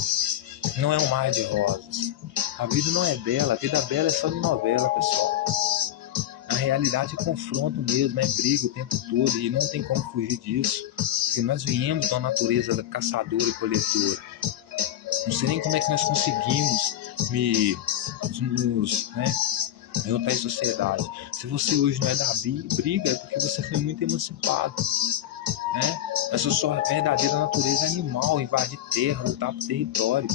não é um mar de rosas. A vida não é bela, a vida bela é só de novela, pessoal. A realidade é confronto mesmo, é briga o tempo todo e não tem como fugir disso, porque nós viemos da natureza caçadora e coletora. Não sei nem como é que nós conseguimos nos juntar em sociedade. Se você hoje não é da briga, é porque você foi muito emancipado, né? Essa sua verdadeira natureza animal, invadir terra, lutar por território,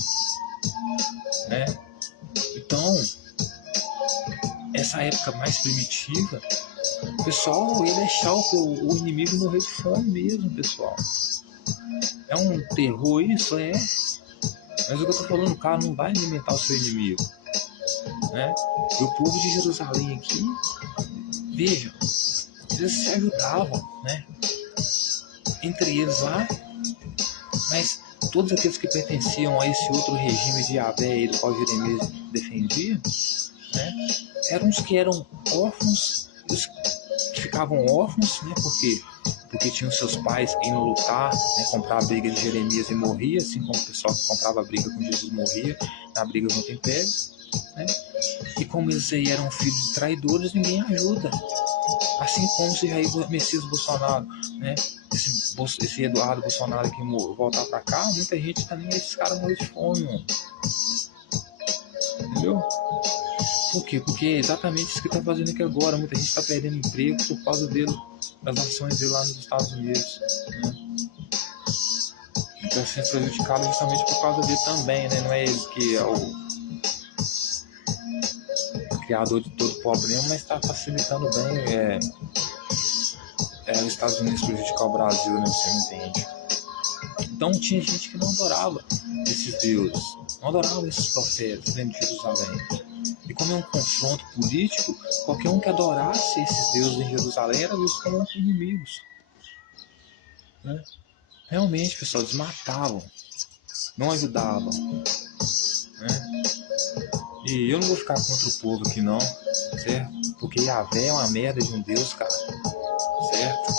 né? Então, essa época mais primitiva, o pessoal ia deixar o inimigo morrer de fome mesmo, pessoal. É um terror isso, é. Mas o que eu tô falando, o cara não vai alimentar o seu inimigo, né? E o povo de Jerusalém aqui, vejam, eles se ajudavam, né, entre eles lá, mas todos aqueles que pertenciam a esse outro regime de Yahvé do qual Jeremias defendia, né, eram os que eram órfãos, os que ficavam órfãos, né, porque tinham seus pais indo lutar, né, comprar a briga de Jeremias e morria, assim como o pessoal que comprava a briga com Jesus morria na briga contra o Império, né? E como eles aí eram filhos de traidores, ninguém ajuda. Assim como se Jair Messias Bolsonaro, né, esse Eduardo Bolsonaro que voltar pra cá, muita gente tá nem esses caras morrendo de fome, mano. Entendeu? Por quê? Porque é exatamente isso que tá fazendo aqui agora. Muita gente tá perdendo emprego por causa dele, das ações dele lá nos Estados Unidos, né? Então sendo prejudicado justamente por causa dele também, né? Não é ele que é o criador de todo o problema, mas está facilitando bem os Estados Unidos prejudicar o Brasil, né? Você me entende? Então tinha gente que não adorava esses deuses, não adorava esses profetas dentro de Jerusalém. E como é um confronto político, qualquer um que adorasse esses deuses em Jerusalém era visto como inimigos, né? Realmente, pessoal, eles matavam, não ajudavam, né? E eu não vou ficar contra o povo aqui não, certo? Porque Yahvé é uma merda de um Deus, cara. certo?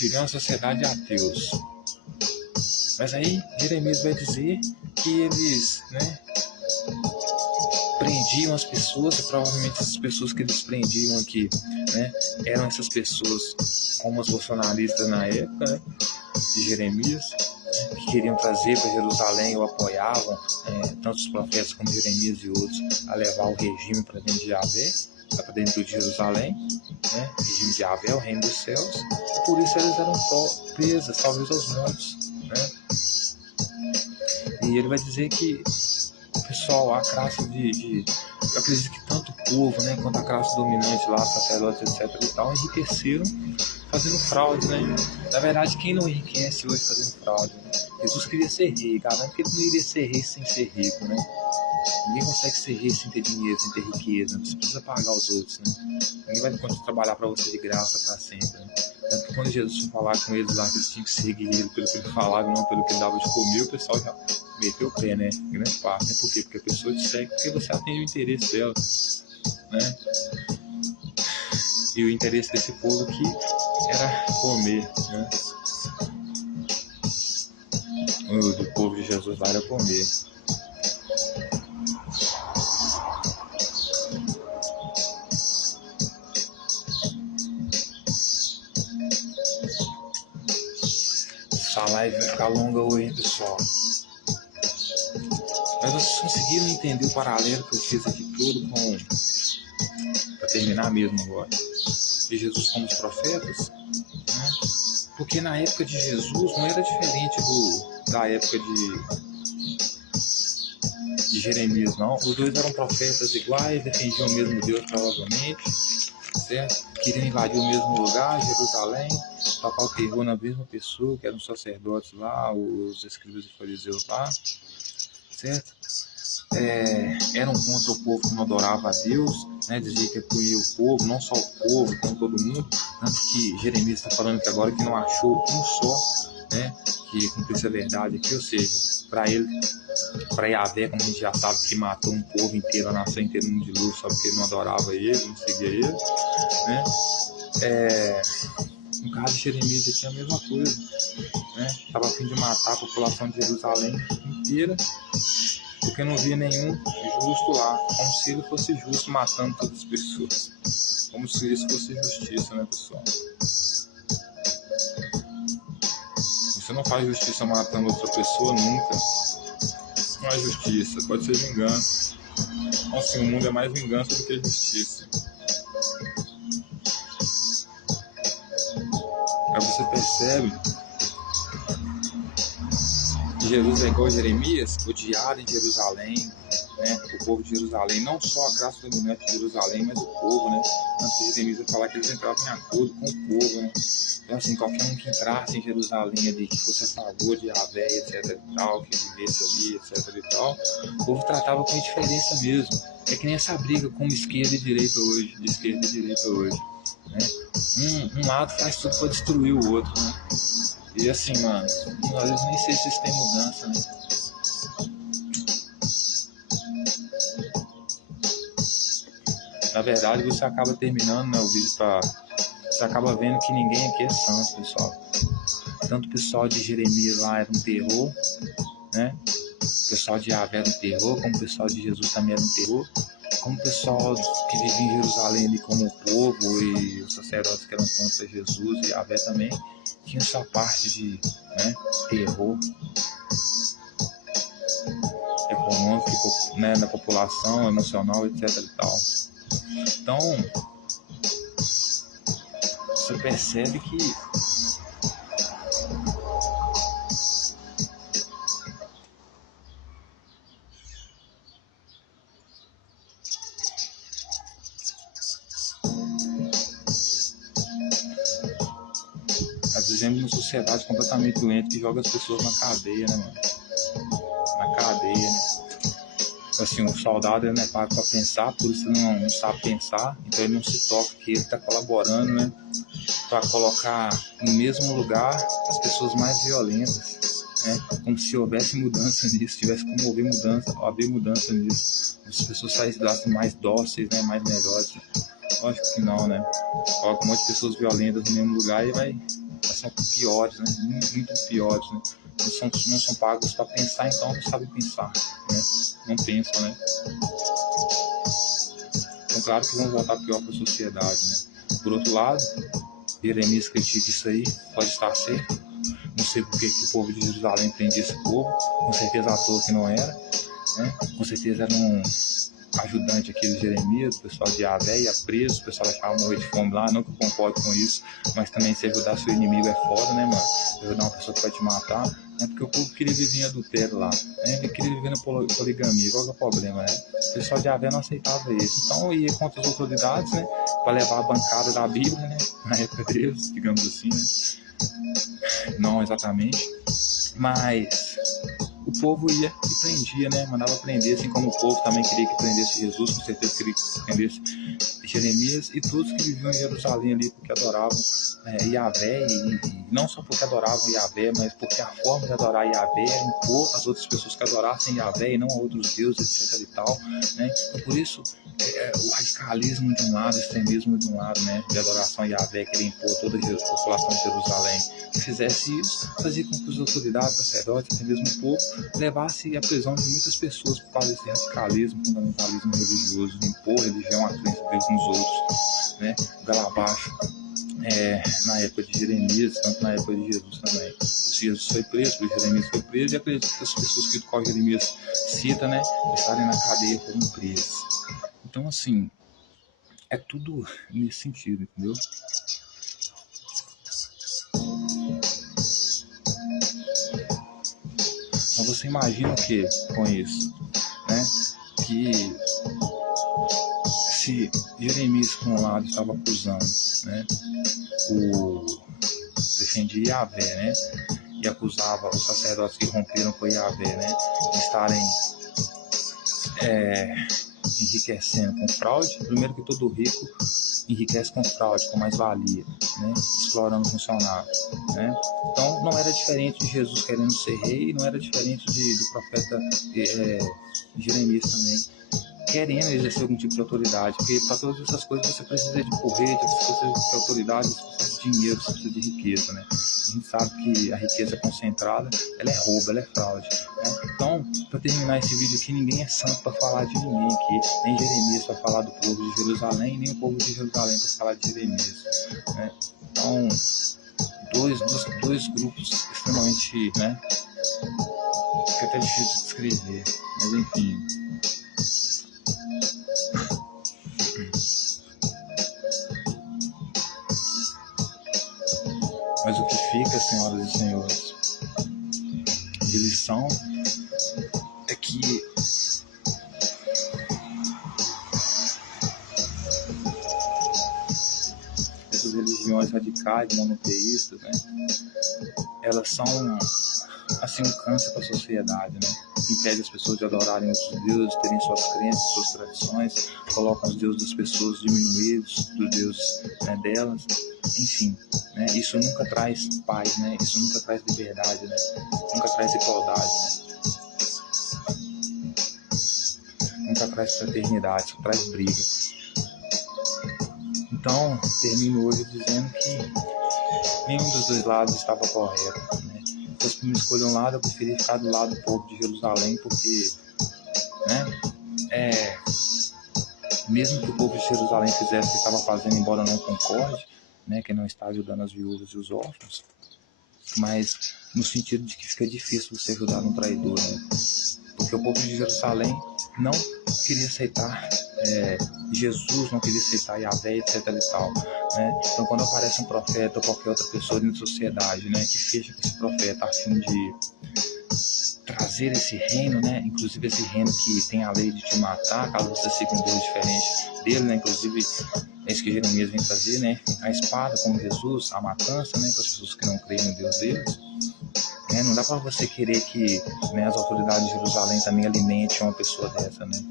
Vivia uma sociedade de ateus. Mas aí Jeremias vai dizer que eles, né, prendiam as pessoas, e provavelmente essas pessoas que eles prendiam aqui, né, eram essas pessoas como os bolsonaristas na época, né, de Jeremias, né, que queriam trazer para Jerusalém ou apoiavam tanto os profetas como Jeremias e outros a levar o regime para dentro de Javé, para dentro de Jerusalém, né, o regime de Javé, o reino dos céus, e por isso eles eram presas, talvez aos montes, né. E ele vai dizer que o pessoal, a classe eu acredito que tanto o povo, né, quanto a classe dominante lá, sacerdotes, etc e tal, enriqueceram fazendo fraude, né? Na verdade, quem não enriquece hoje fazendo fraude, né? Jesus queria ser rei, garanto que ele não iria ser rei sem ser rico, né? Ninguém consegue ser rei sem ter dinheiro, sem ter riqueza, você precisa pagar os outros, né? Ninguém vai conseguir trabalhar para você de graça para sempre, né? Tanto que quando Jesus foi falar com eles lá, que eles tinham que seguir ele pelo que ele falava, não pelo que ele dava de comer, o pessoal já meteu o pé, né? Grande parte, né? Por quê? Porque a pessoa te segue porque você atende o interesse dela, né? E o interesse desse povo aqui era comer, né? O do povo de Jesus lá era comer. Essa live vai ficar longa hoje, pessoal. Mas vocês conseguiram entender o paralelo que eu fiz aqui todo com... Para terminar mesmo agora. De Jesus como os profetas, né? Porque na época de Jesus não era diferente da época de Jeremias, não. Os dois eram profetas iguais, defendiam o mesmo Deus provavelmente, certo? Queriam invadir o mesmo lugar, Jerusalém, tocar o terror na mesma pessoa, que eram os sacerdotes lá, os escribas e fariseus lá, certo? Eram contra o povo que não adorava a Deus, né? Dizia que punir o povo, não só o povo, como todo mundo, tanto que Jeremias está falando que agora que não achou um só, né, que cumprisse a verdade aqui, ou seja, para ele, para Yahvé, como a gente já sabe, que matou um povo inteiro, a nação inteira no dilúvio, só porque ele não adorava ele, não seguia ele, né? No caso de Jeremias aqui é a mesma coisa, né? Estava a fim de matar a população de Jerusalém inteira, porque não via nenhum justo lá, como se ele fosse justo matando todas as pessoas, como se isso fosse justiça, né, pessoal? Você não faz justiça matando outra pessoa nunca. Não é justiça, pode ser vingança. Assim, o mundo é mais vingança do que justiça. Aí você percebe que Jesus é igual a Jeremias, odiado em Jerusalém, né? O povo de Jerusalém, não só a classe dominante de Jerusalém, mas o povo, né? Antes de Jeremias vai falar que eles entravam em acordo com o povo, né? Então, assim, qualquer um que entrasse em Jerusalém ali, que fosse a favor de Yahvé, etc e tal, que vivesse ali, etc e tal, o povo tratava com indiferença mesmo. É que nem essa briga como esquerda e direita hoje, de esquerda e direita hoje, né? Um lado faz tudo para destruir o outro, né? E assim, mano, às vezes nem sei se isso tem mudança, né? Na verdade, você acaba terminando, né, o vídeo pra... Você acaba vendo que ninguém aqui é santo, pessoal. Tanto o pessoal de Jeremias lá era um terror, né? O pessoal de Yahvé era um terror, como o pessoal de Jesus também era um terror. Como o pessoal que vivia em Jerusalém ali como o povo e os sacerdotes que eram contra Jesus e Yahvé também, tinha sua parte de, né, terror econômico, né, da população, emocional, etc e tal. Então, você percebe que nós vivemos uma sociedade completamente doente que joga as pessoas na cadeia, né, mano? Na cadeia, né? Assim, o soldado ele não é pago para pensar, por isso ele não sabe pensar, então ele não se toca que ele está colaborando, né, para colocar no mesmo lugar as pessoas mais violentas, né, como se houvesse mudança nisso, tivesse como haver mudança nisso, as pessoas saíssem mais dóceis, né, mais melhores. Lógico que não, né? Coloca um monte de pessoas violentas no mesmo lugar e são piores, né? Muito piores, né? Não são pagos para pensar, então não sabem pensar, né? Não pensam, né? Então, claro que vão voltar pior para a sociedade, né? Por outro lado, Jeremias critica isso aí, pode estar certo. Não sei por que o povo de Jerusalém prendia esse povo, com certeza à toa que não era, né? Com certeza era um ajudante aqui do Jeremias, o pessoal de Yahvé ia preso, o pessoal achava morrer de fome lá, não que eu concordo com isso, mas também se ajudar seu inimigo é foda, né, mano? Se ajudar uma pessoa que vai te matar, né? Porque o povo queria viver em adultério lá, né? Ele queria viver na poligamia, qual que é o problema, né? O pessoal de Yahvé não aceitava isso, então ia contra as autoridades, né? Para levar a bancada da Bíblia, né? Na época deles, digamos assim, né? Não exatamente, mas o povo ia e prendia, né? Mandava prender, assim como o povo também queria que prendesse Jesus, com certeza queria que prendesse Jeremias e todos que viviam em Jerusalém ali, porque adoravam Yahvé, e não só porque adoravam Yahvé, mas porque a forma de adorar Yahvé era impor às outras pessoas que adorassem Yahvé e não a outros deuses, etc e tal, né? E por isso o radicalismo de um lado, o extremismo de um lado, né? De adoração a Yahvé, querer impor toda a população de Jerusalém. Se fizesse isso, fazia com que as autoridades, sacerdotes, até mesmo o povo, levasse à prisão de muitas pessoas por causa desse radicalismo, fundamentalismo religioso, de impor religião, a crença deles nos outros, né? Gala abaixo, na época de Jeremias, tanto na época de Jesus também. Jesus foi preso, o Jeremias foi preso, e acredito que as pessoas que o qual Jeremias cita, né, estarem na cadeia foram presas. Então, assim, é tudo nesse sentido, entendeu? Então você imagina o que com isso, né? Que se Jeremias, por um lado, estava acusando, né, defendia Yahvé, né, e acusava os sacerdotes que romperam com Yahvé, né, de estarem enriquecendo com fraude. Primeiro que todo rico enriquece com fraude, com mais-valia, né, explorando o funcionário, né. Então não era diferente de Jesus querendo ser rei, não era diferente do profeta Jeremias também querendo exercer algum tipo de autoridade, porque para todas essas coisas você precisa de correr, você precisa de autoridade, você precisa de dinheiro, você precisa de riqueza, né? A gente sabe que a riqueza concentrada, ela é roubo, ela é fraude, né? Então, para terminar esse vídeo aqui, ninguém é santo para falar de ninguém aqui, nem Jeremias para falar do povo de Jerusalém, nem o povo de Jerusalém para falar de Jeremias, né? Então, dois grupos extremamente, né? Que é até difícil de descrever, mas enfim. Mas o que fica, senhoras e senhores, de lição é que essas religiões radicais, monoteístas, né, elas são assim um câncer para a sociedade, né? Impede as pessoas de adorarem outros deuses, terem suas crenças, suas tradições, colocam os deuses das pessoas diminuídos dos deuses, né, delas, enfim, né? Isso nunca traz paz, né? Isso nunca traz liberdade, né? Nunca traz igualdade, né? Nunca traz fraternidade, só traz briga. Então, termino hoje dizendo que nenhum dos dois lados estava correto, né? Se fosse para me escolher um lado, eu preferia ficar do lado do povo de Jerusalém, porque, né, mesmo que o povo de Jerusalém fizesse o que estava fazendo, embora eu não concorde, né, que não está ajudando as viúvas e os órfãos, mas no sentido de que fica difícil você ajudar um traidor, né? Porque o povo de Jerusalém não queria aceitar Jesus, não queria aceitar Yahvé, etc e tal, né? Então quando aparece um profeta ou qualquer outra pessoa dentro da sociedade, né, que fecha com esse profeta a fim de trazer esse reino, né, inclusive esse reino que tem a lei de te matar, caso você siga um Deus diferente dele, né, inclusive é isso que Jeremias vem trazer, né, a espada como Jesus, a matança, né, para as pessoas que não creem no Deus deles. Não dá para você querer que, né, as autoridades de Jerusalém também alimentem uma pessoa dessa, né?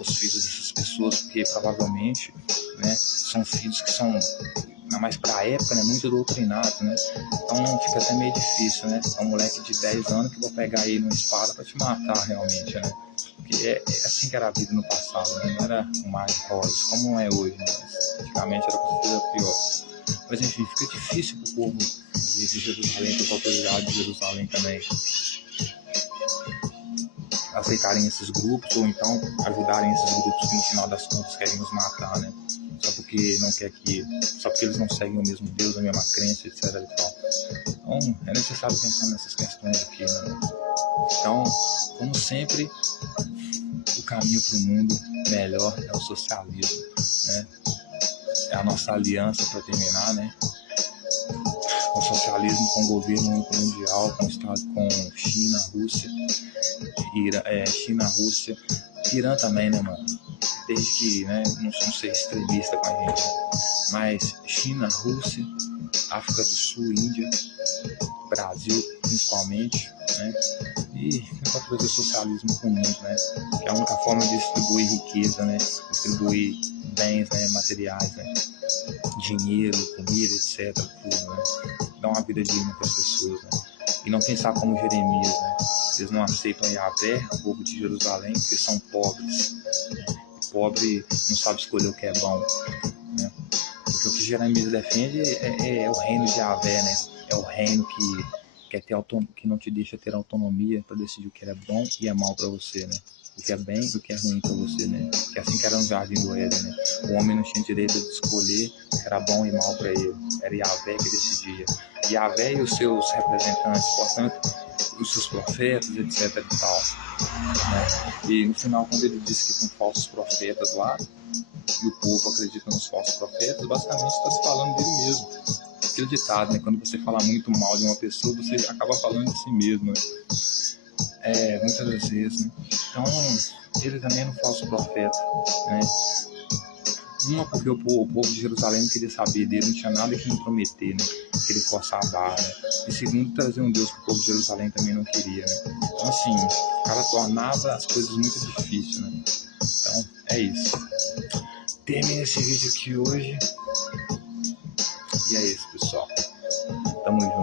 Os filhos dessas pessoas, porque provavelmente, né, são filhos que são, ainda mais para a época, né, muito doutrinados, né? Então fica até meio difícil, né? É um moleque de 10 anos que vou pegar ele numa espada para te matar realmente, né? Porque é assim que era a vida no passado, né? Não era um mar de rosas, como não é hoje, né? Antigamente era com certeza pior. Mas enfim, fica difícil para o povo de Jerusalém, para as autoridades de Jerusalém também aceitarem esses grupos, ou então ajudarem esses grupos que no final das contas querem nos matar, né? Só porque eles não seguem o mesmo Deus, a mesma crença, etc. e tal. Então é necessário pensar nessas questões aqui, né? Então, como sempre, o caminho para o mundo melhor é o socialismo, né? É a nossa aliança para terminar, né? O socialismo com o governo mundial, com o Estado, com China, Rússia, China, Rússia, Irã também, né, mano? Desde que, né, não ser extremista com a gente, mas China, Rússia, África do Sul, Índia, Brasil, principalmente, né? E tentar trazer socialismo para o mundo, né? Que é a única forma de distribuir riqueza, né? Distribuir bens, né, materiais, né? Dinheiro, comida, etc. Tudo, né? Dar uma vida digna para as pessoas, né? E não pensar como Jeremias, né? Eles não aceitam Yahvé, o povo de Jerusalém, porque são pobres. Né? O pobre não sabe escolher o que é bom, né? Porque o que Jeremias defende é o reino de Yahvé, né? É o reino que não te deixa ter autonomia para decidir o que é bom e é mal para você, né? O que é bem e o que é ruim para você, né? Que é assim que era no Jardim do Éden, né? O homem não tinha direito de escolher o que era bom e mal para ele. Era Yahvé que decidia. Yahvé e os seus representantes, portanto, os seus profetas, etc. e tal. Né? E no final, quando ele disse que tem falsos profetas lá, e o povo acredita nos falsos profetas, basicamente está se falando dele mesmo. Aquele ditado, né? Quando você fala muito mal de uma pessoa, você acaba falando de si mesmo, né? Muitas das vezes, né? Então, ele também era um falso profeta, né? Uma, porque o povo de Jerusalém não queria saber dele, não tinha nada que intrometer, né? Queria forçar a barra, né? E segundo, trazer um Deus que o povo de Jerusalém também não queria, né? Então, assim, o cara tornava as coisas muito difíceis, né? Então, é isso. Termine esse vídeo aqui hoje. E é isso, pessoal. Tamo junto.